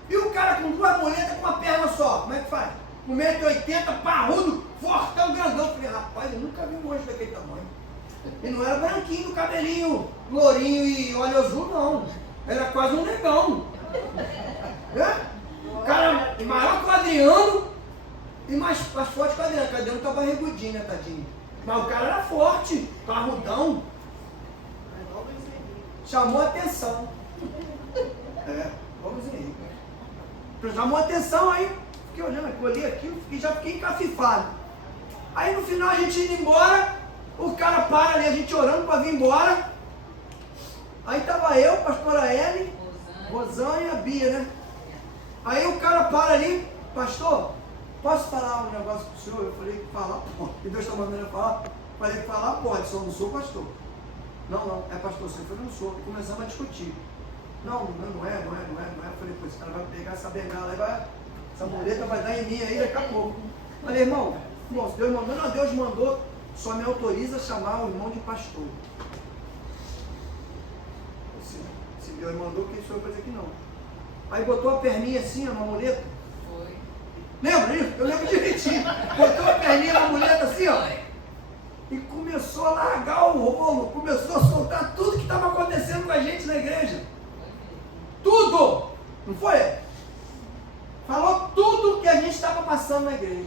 E o cara com 2 muletas com uma perna só, como é que faz? Com 1,80 m, parrudo, fortão, grandão. Falei, rapaz, eu nunca vi um monstro daquele tamanho. E não era branquinho, do cabelinho lourinho e olho azul, não. Era quase um negão. O cara maior que o Adriano e mais forte que o Adriano. O Adriano tá barrigudinho, né, tadinho? Mas o cara era forte, parrudão. Chamou a atenção. Vamos aí. Chamou a atenção aí. Fiquei olhando, olhei aquilo, já fiquei encafifado. Aí no final a gente indo embora, o cara para ali, a gente orando para vir embora. Aí tava eu, pastora Ellen, Rosane e a Bia, né? Aí o cara para ali, pastor, posso falar um negócio pro senhor? Eu falei, falar pode. E Deus está mandando eu falar. Falei, falar pode, só não sou pastor. Não, é pastor, você foi, não sou. E começamos a discutir. Não é. Eu falei, pô, esse cara vai pegar essa bengala aí, essa muleta vai dar em mim aí daqui a pouco. Falei, irmão, se Deus mandou, não, Deus mandou, só me autoriza a chamar o irmão de pastor. Se Deus mandou, quem sou eu para dizer que não? Aí botou a perninha assim, uma muleta. Foi. Lembra isso? Eu lembro direitinho. Botou a perninha na muleta assim, ó. E começou a largar o rolo, começou a soltar tudo que estava acontecendo com a gente na igreja. Tudo! Não foi? Falou tudo que a gente estava passando na igreja.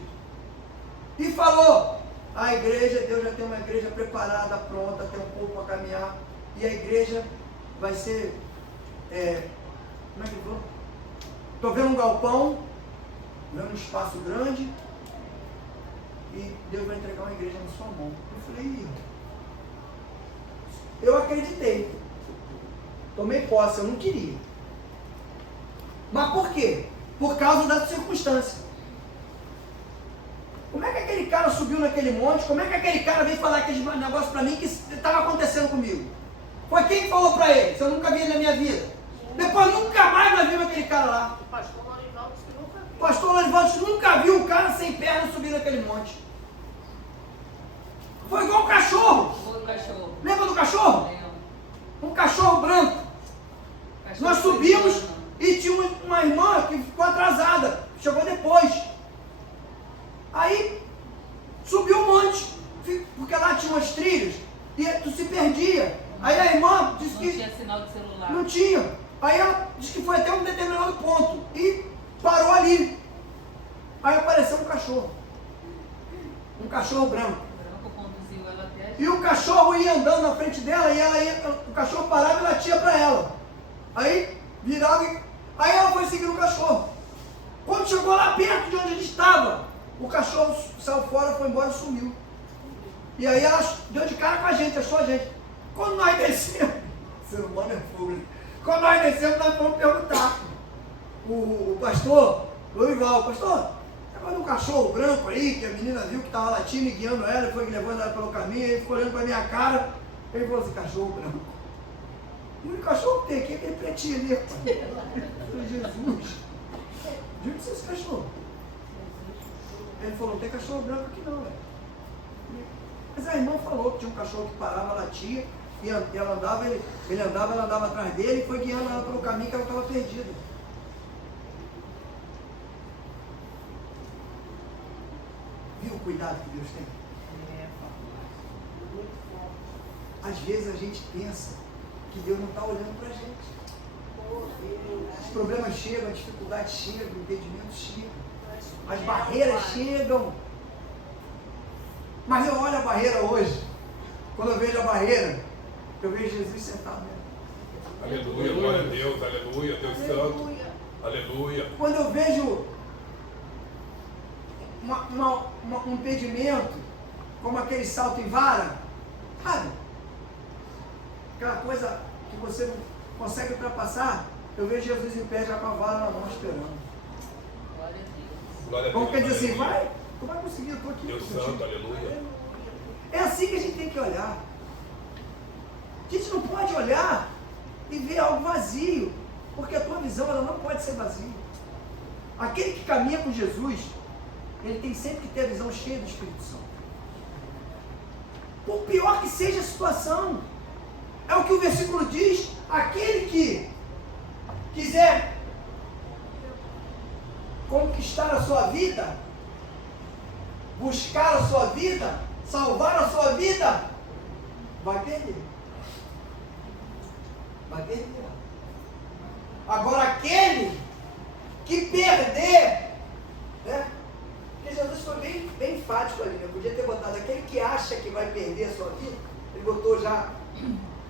E falou, a igreja, Deus já tem uma igreja preparada, pronta, tem um povo para caminhar. E a igreja vai ser, como é que foi? Estou vendo um galpão, vendo um espaço grande, e Deus vai entregar uma igreja na sua mão. Eu falei, eu acreditei. Tomei posse, eu não queria. Mas por quê? Por causa da circunstância. Como é que aquele cara subiu naquele monte? Como é que aquele cara veio falar aquele negócio para mim que estava acontecendo comigo? Foi quem que falou para ele? Se eu nunca vi ele na minha vida. Depois nunca mais nós vimos aquele cara lá. O pastor Lorival disse que nunca viu. O pastor Lorival nunca viu um cara sem perna subir naquele monte. Foi igual um cachorro. Foi o cachorro. Lembra do cachorro? Lembro. Um cachorro branco. Cachorro Nós subimos foi e tinha uma irmã que ficou atrasada. Chegou depois. Aí subiu um monte. Porque lá tinha umas trilhas e tu se perdia. Aí a irmã disse não que tinha sinal de celular. não tinha. Aí ela disse que foi até um determinado ponto. E parou cachorro. Um cachorro branco. O branco conduziu ela até a E o cachorro ia andando na frente dela e o cachorro parava e latia para ela. Aí virava e... Aí ela foi seguindo o cachorro. Quando chegou lá perto de onde a gente estava, o cachorro saiu fora, foi embora e sumiu. E aí ela deu de cara com a gente, achou a gente. Quando nós descemos, o ser humano é fogo, né? Quando nós descemos, nós fomos perguntar. O pastor, Lourival, pastor, agora um cachorro branco aí, que a menina viu que estava latindo e guiando ela, foi levando ela pelo caminho, ele ficou olhando para a minha cara, ele falou assim, cachorro branco. O único cachorro que tem aqui é aquele pretinho ali, rapaz. Eu falei, Jesus, de onde é esse cachorro? Ele falou, não tem cachorro branco aqui não, velho. Mas a irmã falou que tinha um cachorro que parava, latia, e ela andava, ele andava, ela andava atrás dele e foi guiando ela pelo caminho que ela estava perdida. Viu o cuidado que Deus tem? Às vezes a gente pensa que Deus não está olhando para a gente. Os problemas chegam, as dificuldades chegam, o impedimento chega, as barreiras chegam. Mas eu olho a barreira hoje, quando eu vejo a barreira, eu vejo Jesus sentado nela. Aleluia, glória a Deus, aleluia, Deus Santo, aleluia. Quando eu vejo um impedimento, como aquele salto em vara, sabe? Aquela coisa que você não consegue ultrapassar, eu vejo Jesus em pé já com a vara na mão esperando. glória a Deus. Glória a Como Deus, quer dizer assim, aleluia. vai, tu vai conseguir, eu estou aqui. Deus Santo, aleluia. É assim que a gente tem que olhar. A gente não pode olhar e ver algo vazio, porque a tua visão ela não pode ser vazia. Aquele que caminha com Jesus, ele tem sempre que ter a visão cheia do Espírito Santo. Por pior que seja a situação, é o que o versículo diz, aquele que quiser conquistar a sua vida, buscar a sua vida, salvar a sua vida, vai perder. Vai perder. Agora aquele que perder, né? Porque Jesus foi bem enfático ali, né? Eu podia ter botado aquele que acha que vai perder a sua vida, ele botou já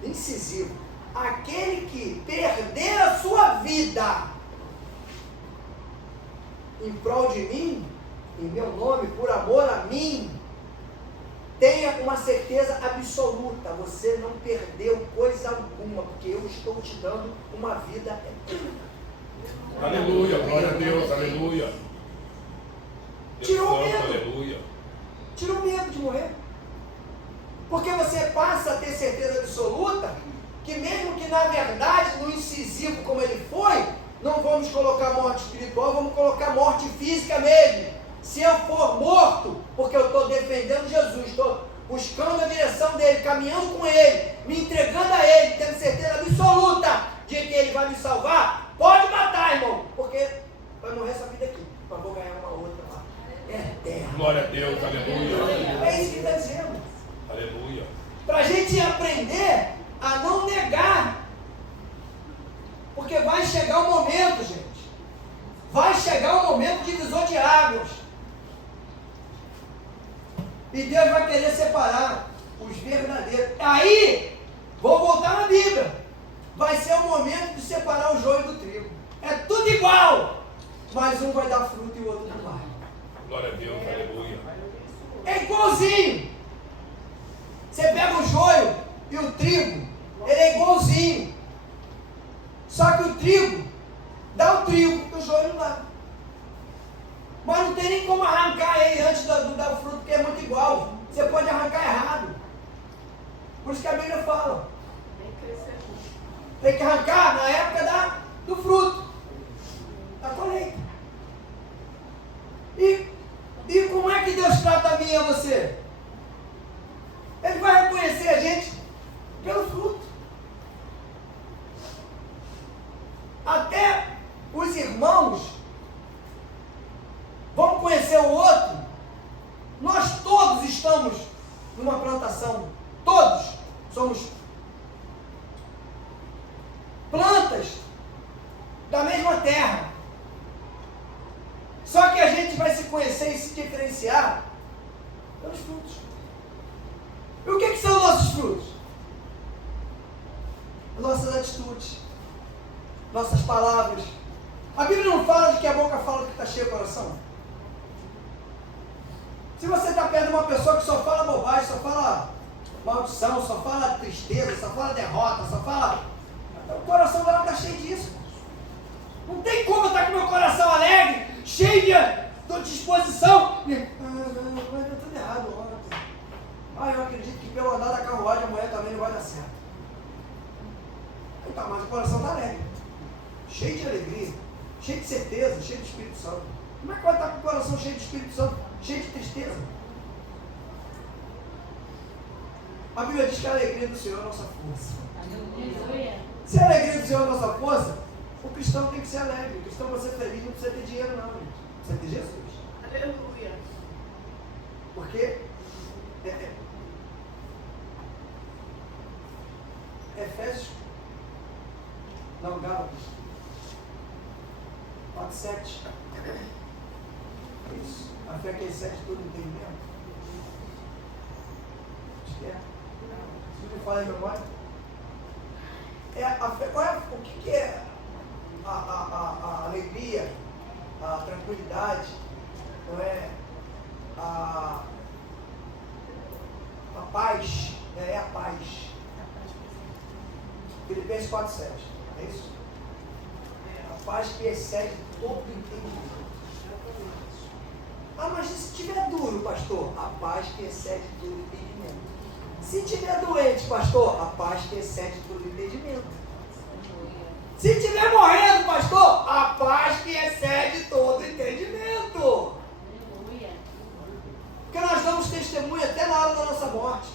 incisivo. Aquele que perder a sua vida em prol de mim, em meu nome, por amor a mim, tenha uma certeza absoluta, você não perdeu coisa alguma, porque eu estou te dando uma vida eterna. Aleluia, glória a Deus, aleluia. Deus Tirou o Santo, medo. aleluia. Tirou o medo de morrer. Porque você passa a ter certeza absoluta que mesmo que na verdade, no incisivo como ele foi, não vamos colocar morte espiritual, vamos colocar morte física mesmo. Se eu for morto, porque eu estou defendendo Jesus, estou buscando a direção dele, caminhando com ele, me entregando a ele, tendo certeza absoluta de que ele vai me salvar, pode matar, irmão, porque vai morrer essa vida aqui, mas vou ganhar uma outra lá. É eterna. Glória a Deus, aleluia. É isso que está dizendo. Aleluia. Para a gente aprender a não negar. Porque vai chegar um momento, gente. Vai chegar um momento de divisor de águas. E Deus vai querer separar os verdadeiros. Aí, vou voltar na Bíblia. Vai ser o momento de separar o joio do trigo. É tudo igual. Mas um vai dar fruto e o outro não vai. Glória a Deus, aleluia. É igualzinho. Você pega o joio e o trigo, ele é igualzinho. Só que o trigo dá o trigo, o joio não dá. Mas não tem nem como arrancar ele antes do dar o fruto, porque é muito igual. Você pode arrancar errado. Por isso que a Bíblia fala. Tem que arrancar na época do fruto, da colheita. E como é que Deus trata a mim e a você? Ele vai reconhecer a gente pelo fruto. Até os irmãos vão conhecer o outro. Nós todos estamos numa plantação. Todos somos plantas da mesma terra. Só que a gente vai se conhecer e se diferenciar pelos frutos. E o que são nossos frutos? Nossas atitudes, nossas palavras. A Bíblia não fala de que a boca fala do que está cheio o coração. Se você está perto de uma pessoa que só fala bobagem, só fala maldição, só fala tristeza, só fala derrota, só fala... o coração dela está cheio disso. Não tem como eu estar com meu coração alegre, cheio de disposição. Vai dar tudo errado ontem. Eu acredito que pelo andar da carruagem amanhã também não vai dar certo. Então, mas o coração está alegre, cheio de alegria, cheio de certeza, cheio de Espírito Santo. Como é que vai estar com o coração cheio de Espírito Santo, cheio de tristeza? A Bíblia diz que a alegria do Senhor é a nossa força. Se a alegria do Senhor é a nossa força, o cristão tem que ser alegre. O cristão, para ser feliz, não precisa ter dinheiro, não, gente. Precisa ter Jesus. Aleluia. Porque Efésios, não, Gálatas 4:7. Isso. A fé que excede todo entendimento. Acho que é. Se eu falar em memória. A fé, o que é a alegria, a tranquilidade, não é? A paz, é a paz. Filipenses 4:7, é isso? A paz que excede todo entendimento. Mas e se estiver duro, pastor? A paz que excede todo entendimento. Se estiver doente, pastor, a paz que excede todo entendimento. Se estiver morrendo, pastor, a paz que excede todo entendimento. Porque nós damos testemunho até na hora da nossa morte.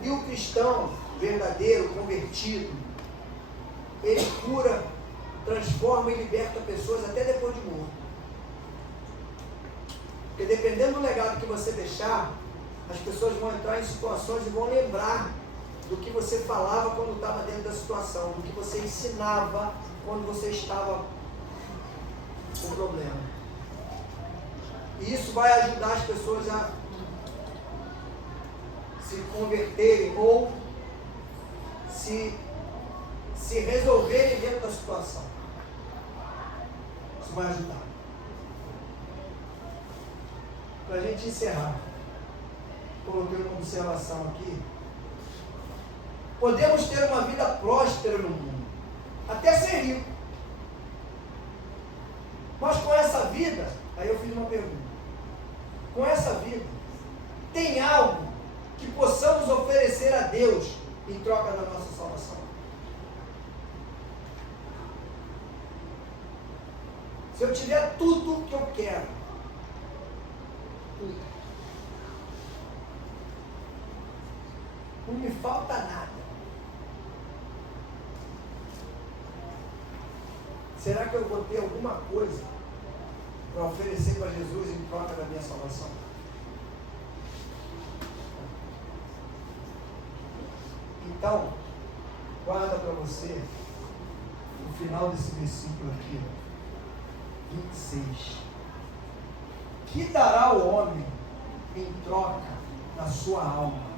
E o cristão verdadeiro, convertido, ele cura, transforma e liberta pessoas até depois de morto. Porque dependendo do legado que você deixar, as pessoas vão entrar em situações e vão lembrar do que você falava quando estava dentro da situação, do que você ensinava quando você estava com problema. E isso vai ajudar as pessoas a se converterem ou se resolverem dentro da situação. Isso vai ajudar. Para a gente encerrar, coloquei uma observação aqui. Podemos ter uma vida próspera no mundo, até ser rico. Mas com essa vida, aí eu fiz uma pergunta. Com essa vida, tem algo que possamos oferecer a Deus em troca da nossa salvação? Se eu tiver tudo o que eu quero, tudo, não me falta nada, será que eu vou ter alguma coisa para oferecer para Jesus em troca da minha salvação? Então, guarda para você o final desse versículo aqui, 26. Que dará o homem em troca da sua alma?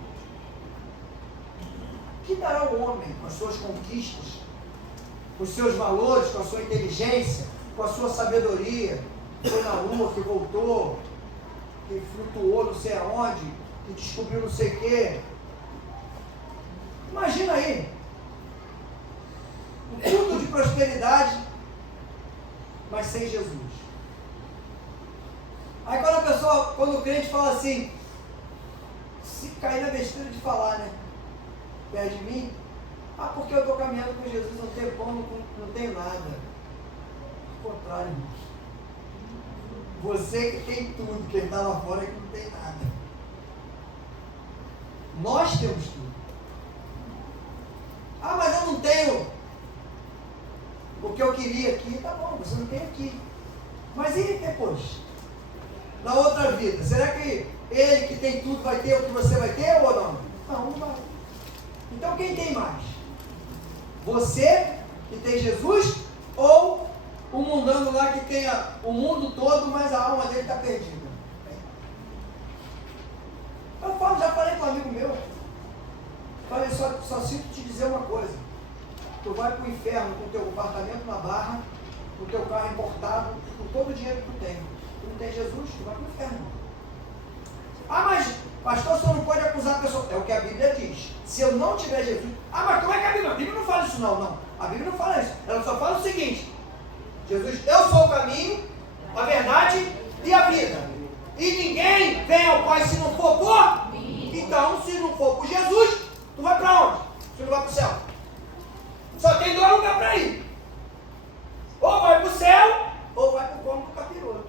Que dará o homem com as suas conquistas, com os seus valores, com a sua inteligência, com a sua sabedoria, que foi na lua, que voltou, que flutuou não sei aonde, que descobriu não sei o quê? Imagina aí, um culto de prosperidade, mas sem Jesus. Aí quando o crente fala assim, se cair na besteira de falar, né? Perto de mim, porque eu estou caminhando com Jesus, não tenho pão, não tenho nada. Ao contrário, irmãos. Você que tem tudo, quem está lá fora que não tem nada. Nós temos tudo. Mas eu não tenho o que eu queria aqui. Tá bom, você não tem aqui. Mas e depois? Na outra vida, será que ele que tem tudo vai ter o que você vai ter ou não? Não, não vai. Então quem tem mais? Você que tem Jesus ou o mundano lá que tem o mundo todo, mas a alma dele está perdida. Eu falo, já falei com um amigo meu. Falei, só sinto te dizer uma coisa. Tu vai para o inferno com o teu apartamento na Barra, com o teu carro importado, com todo o dinheiro que tu tem. Tu não tem Jesus, tu vai para o inferno. Ah, mas pastor, você não pode acusar a pessoa. É o que a Bíblia diz. Se eu não tiver Jesus... Ah, mas como é que a Bíblia? A Bíblia não fala isso não. A Bíblia não fala isso. Ela só fala o seguinte. Jesus, eu sou o caminho, a verdade e a vida. E ninguém vem ao Pai se não for por mim. Então, se não for por Jesus, tu vai para onde? Tu não vai para o céu. Só tem dois lugares para ir. Ou vai para o céu, ou vai para o cômodo do capiroto.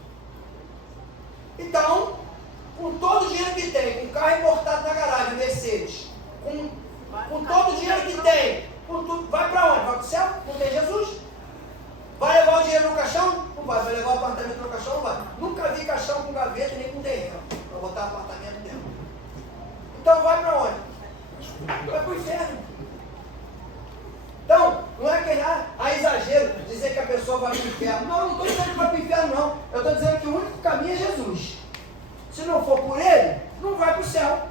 Então, com todo o dinheiro que tem, com o carro importado na garagem, Mercedes, com todo o dinheiro que tem, com tudo, vai para onde? Vai para o céu? Não tem Jesus? Vai levar o dinheiro no caixão? Não vai. Vai levar o apartamento no caixão? Não vai. Nunca vi caixão com gaveta nem com terreno para botar apartamento dentro. Então vai para onde? Vai para o inferno. Então, não é que há exagero dizer que a pessoa vai para o inferno. Não estou dizendo que vai para o inferno, não. Eu estou dizendo que o único caminho é Jesus. Se não for por ele, não vai para o céu.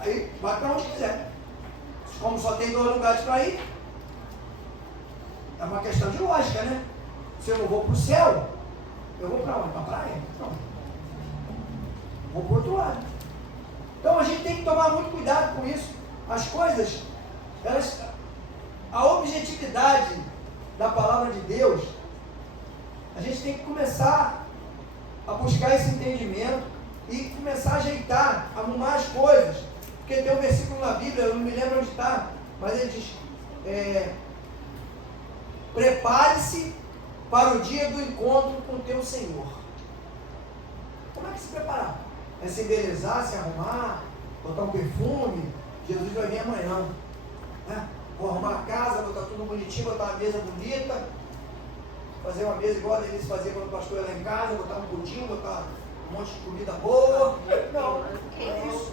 Aí vai para onde quiser. Como só tem dois lugares para ir, é uma questão de lógica, né? Se eu não vou para o céu, eu vou para onde? Para a praia? Não. Vou para o outro lado. Então a gente tem que tomar muito cuidado com isso. As coisas, a objetividade da palavra de Deus, a gente tem que começar a buscar esse entendimento e começar a ajeitar, arrumar as coisas. Porque tem um versículo na Bíblia, eu não me lembro onde está, mas ele diz, prepare-se para o dia do encontro com o teu Senhor. Como é que se preparar? É se embelezar, se arrumar, botar um perfume. Jesus vai vir amanhã, né? Vou arrumar a casa, botar tudo bonitinho, botar uma mesa bonita, fazer uma mesa igual a Denise fazia quando o pastor ia lá em casa, botar um pudim, botar um monte de comida boa. Não, é isso.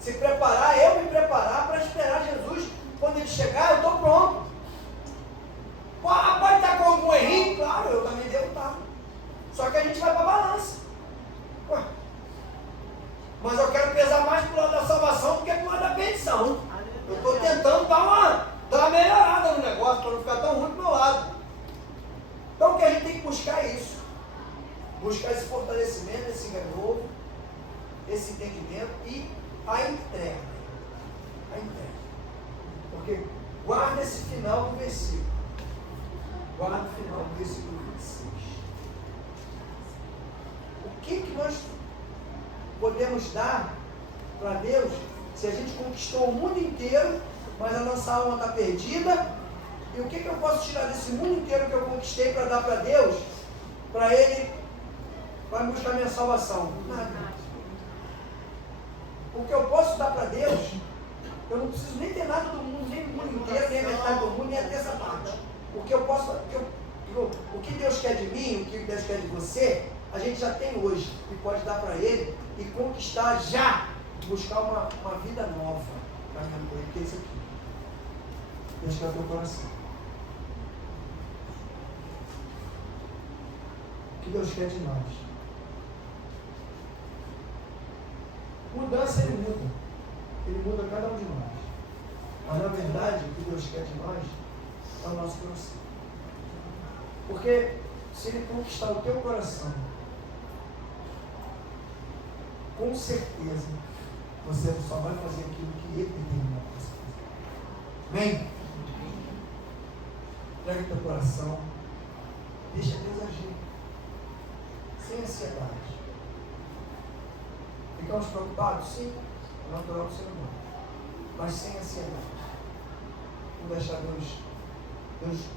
Se preparar, eu me preparar para esperar Jesus. Quando ele chegar, eu estou pronto. Pode estar com algum errinho? Claro, eu também devo estar. Só que a gente vai para a balança. Ué. Mas eu quero pesar mais para o lado da salvação do que para o lado da perdição. Eu estou tentando dar uma melhorada no negócio, para não ficar tão ruim do meu lado. Então o que a gente tem que buscar é isso. Buscar esse fortalecimento, esse renovo, esse entendimento e a entrega. A entrega. Porque guarda esse final do versículo. Guarda o final do versículo 26. O que nós podemos dar para Deus se a gente conquistou o mundo inteiro, mas a nossa alma está perdida? E o que eu posso tirar desse mundo inteiro que eu conquistei para dar para Deus, para Ele, para buscar minha salvação? Nada. O que eu posso dar para Deus, eu não preciso nem ter nada do mundo, nem do mundo inteiro, nem a metade do mundo, nem a terça parte. O que eu posso, o que Deus quer de mim, o que Deus quer de você, a gente já tem hoje e pode dar para Ele e conquistar já, buscar uma vida nova para minha vida, que é isso aqui. Deus quer o teu coração. O que Deus quer de nós? Mudança Ele muda cada um de nós. Mas na verdade, o que Deus quer de nós é o nosso coração. Porque se Ele conquistar o teu coração, com certeza você só vai fazer aquilo que Ele determinou para você fazer. Amém? Entrega o teu coração, deixa Deus agir, sem ansiedade. Ficamos preocupados? Sim, é natural do ser humano, mas sem ansiedade. Vamos deixar Deus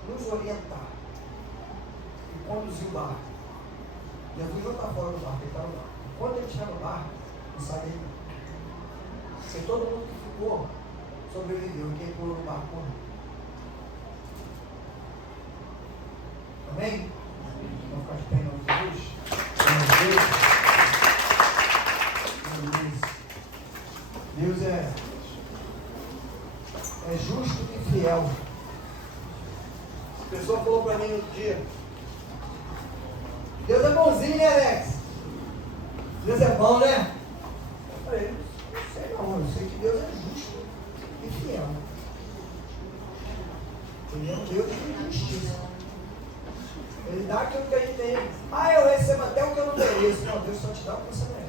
nos orientar e conduzir o barco. Jesus não está fora do barco, Ele está no barco. Quando Ele estiver no barco, não sai dele não. Se todo mundo que ficou sobreviveu e quem pulou no barco morreu. Amém? Vamos ficar de pé em nome de Jesus. Deus é justo e fiel. A pessoa falou para mim no outro dia: Deus é bonzinho, né, Alex? Deus é bom, né? Eu falei: não sei não, eu sei que Deus é justo e fiel. Ele é um Deus de justiça. Ele dá aquilo que a gente tem. Ah, eu recebo até o que eu não mereço. Não, Deus só te dá o que você merece.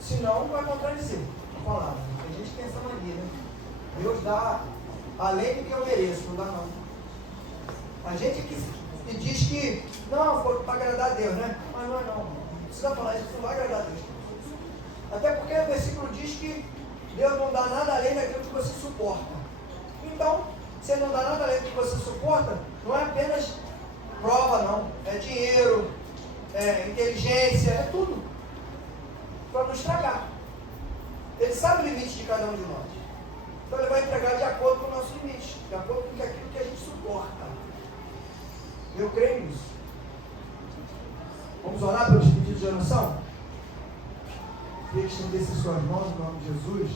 Senão, vai contradizer a palavra. A gente pensa mania, né? Deus dá além do que eu mereço, não dá não. A gente que diz que não, foi para agradar a Deus, né? Mas não é não. Não precisa falar isso, não vai agradar a Deus. Até porque o versículo diz que Deus não dá nada além daquilo que você suporta. Então, se Ele não dá nada além do que você suporta, não é apenas prova não. É dinheiro, é inteligência, é tudo. Para nos estragar. Ele sabe o limite de cada um de nós. Então Ele vai entregar de acordo com o nosso limite, de acordo com aquilo que a gente suporta. Eu creio nisso. Vamos orar pelos pedidos de oração? Queria que estendesse suas mãos em nome de Jesus.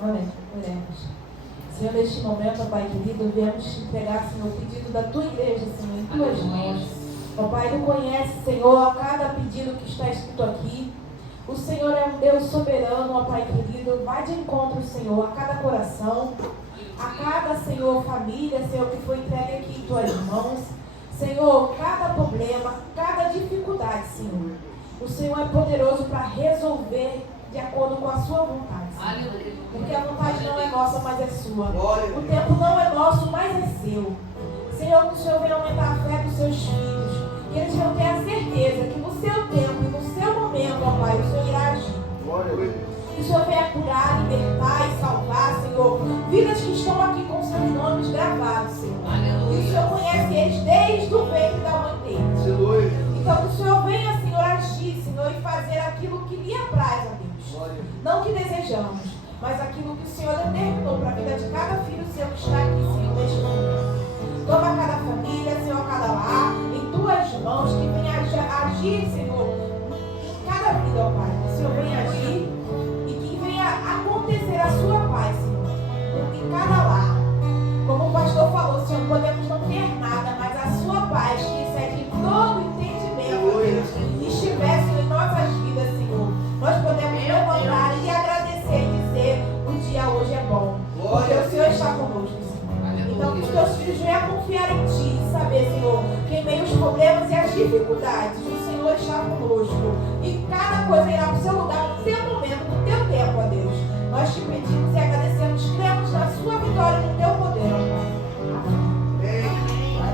Oremos. Senhor, neste momento, ó Pai querido, viemos te entregar, Senhor, o pedido da tua igreja, Senhor, em tuas mãos. Ó Pai, tu conheces, Senhor, a cada pedido que está escrito aqui. O Senhor é um Deus soberano, ó Pai querido. Vai de encontro, Senhor, a cada coração, a cada, Senhor, família, Senhor, que foi entregue aqui em tuas mãos. Senhor, cada problema, cada dificuldade, Senhor. O Senhor é poderoso para resolver de acordo com a sua vontade, Senhor. Porque a vontade não é nossa, mas é sua. O tempo não é nosso, mas é seu. Senhor, que o Senhor venha aumentar a fé dos seus filhos. Que eles vão ter a certeza que no seu tempo e no seu momento, ó Pai, o Senhor irá agir. Que o Senhor venha curar, libertar e salvar, Senhor, vidas que estão aqui com seus nomes gravados, Senhor. E o Senhor conhece eles desde o ventre da mãe deles. Então que o Senhor venha, Senhor, agir, Senhor, e fazer aquilo que lhe apraz, ó Deus. Não o que desejamos, mas aquilo que o Senhor determinou para a vida de cada filho seu que está aqui, Senhor, neste momento. Toma cada família, Senhor, cada lar, em tuas mãos, que venha agir, Senhor, em cada vida, ó Pai. Que o Senhor venha agir e que venha acontecer a sua paz, Senhor, em cada lar. Como o pastor falou, Senhor, podemos não ter nada, mas a sua paz, que excede todo entendimento, ó Deus, estivesse em nossas vidas, Senhor. Nós podemos levantar e agradecer e dizer: o dia hoje é bom, porque o Senhor está conosco, Senhor. Então que os teus filhos venham confiar em Ti e saber, Senhor, que em meio aos problemas e às dificuldades, o Senhor está conosco. E cada coisa irá para o seu lugar, no seu momento, no teu tempo, ó Deus. Nós te pedimos e agradecemos, cremos na sua vitória e no teu poder, ó Pai.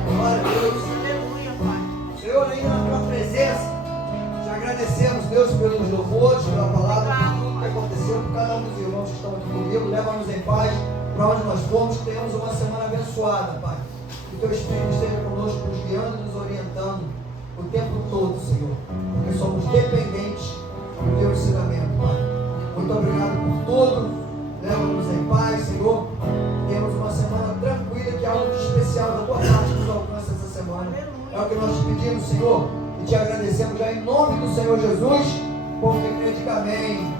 Glória a Deus. Aleluia, Pai. Senhor, ainda na tua presença, te agradecemos, Deus, pelos louvores, pela palavra, por tudo que aconteceu, por cada um dos irmãos que estão aqui comigo. Leva-nos em paz para onde nós fomos, que tenhamos uma semana abençoada, Pai. Que o teu Espírito esteja conosco, nos guiando e nos orientando o tempo todo, Senhor. Porque somos dependentes do teu ensinamento, Pai. Muito obrigado por tudo. Leva-nos em paz, Senhor. Temos uma semana tranquila, que é algo de especial da tua parte nos alcança essa semana. É o que nós te pedimos, Senhor. E te agradecemos já em nome do Senhor Jesus, porque crente que amém.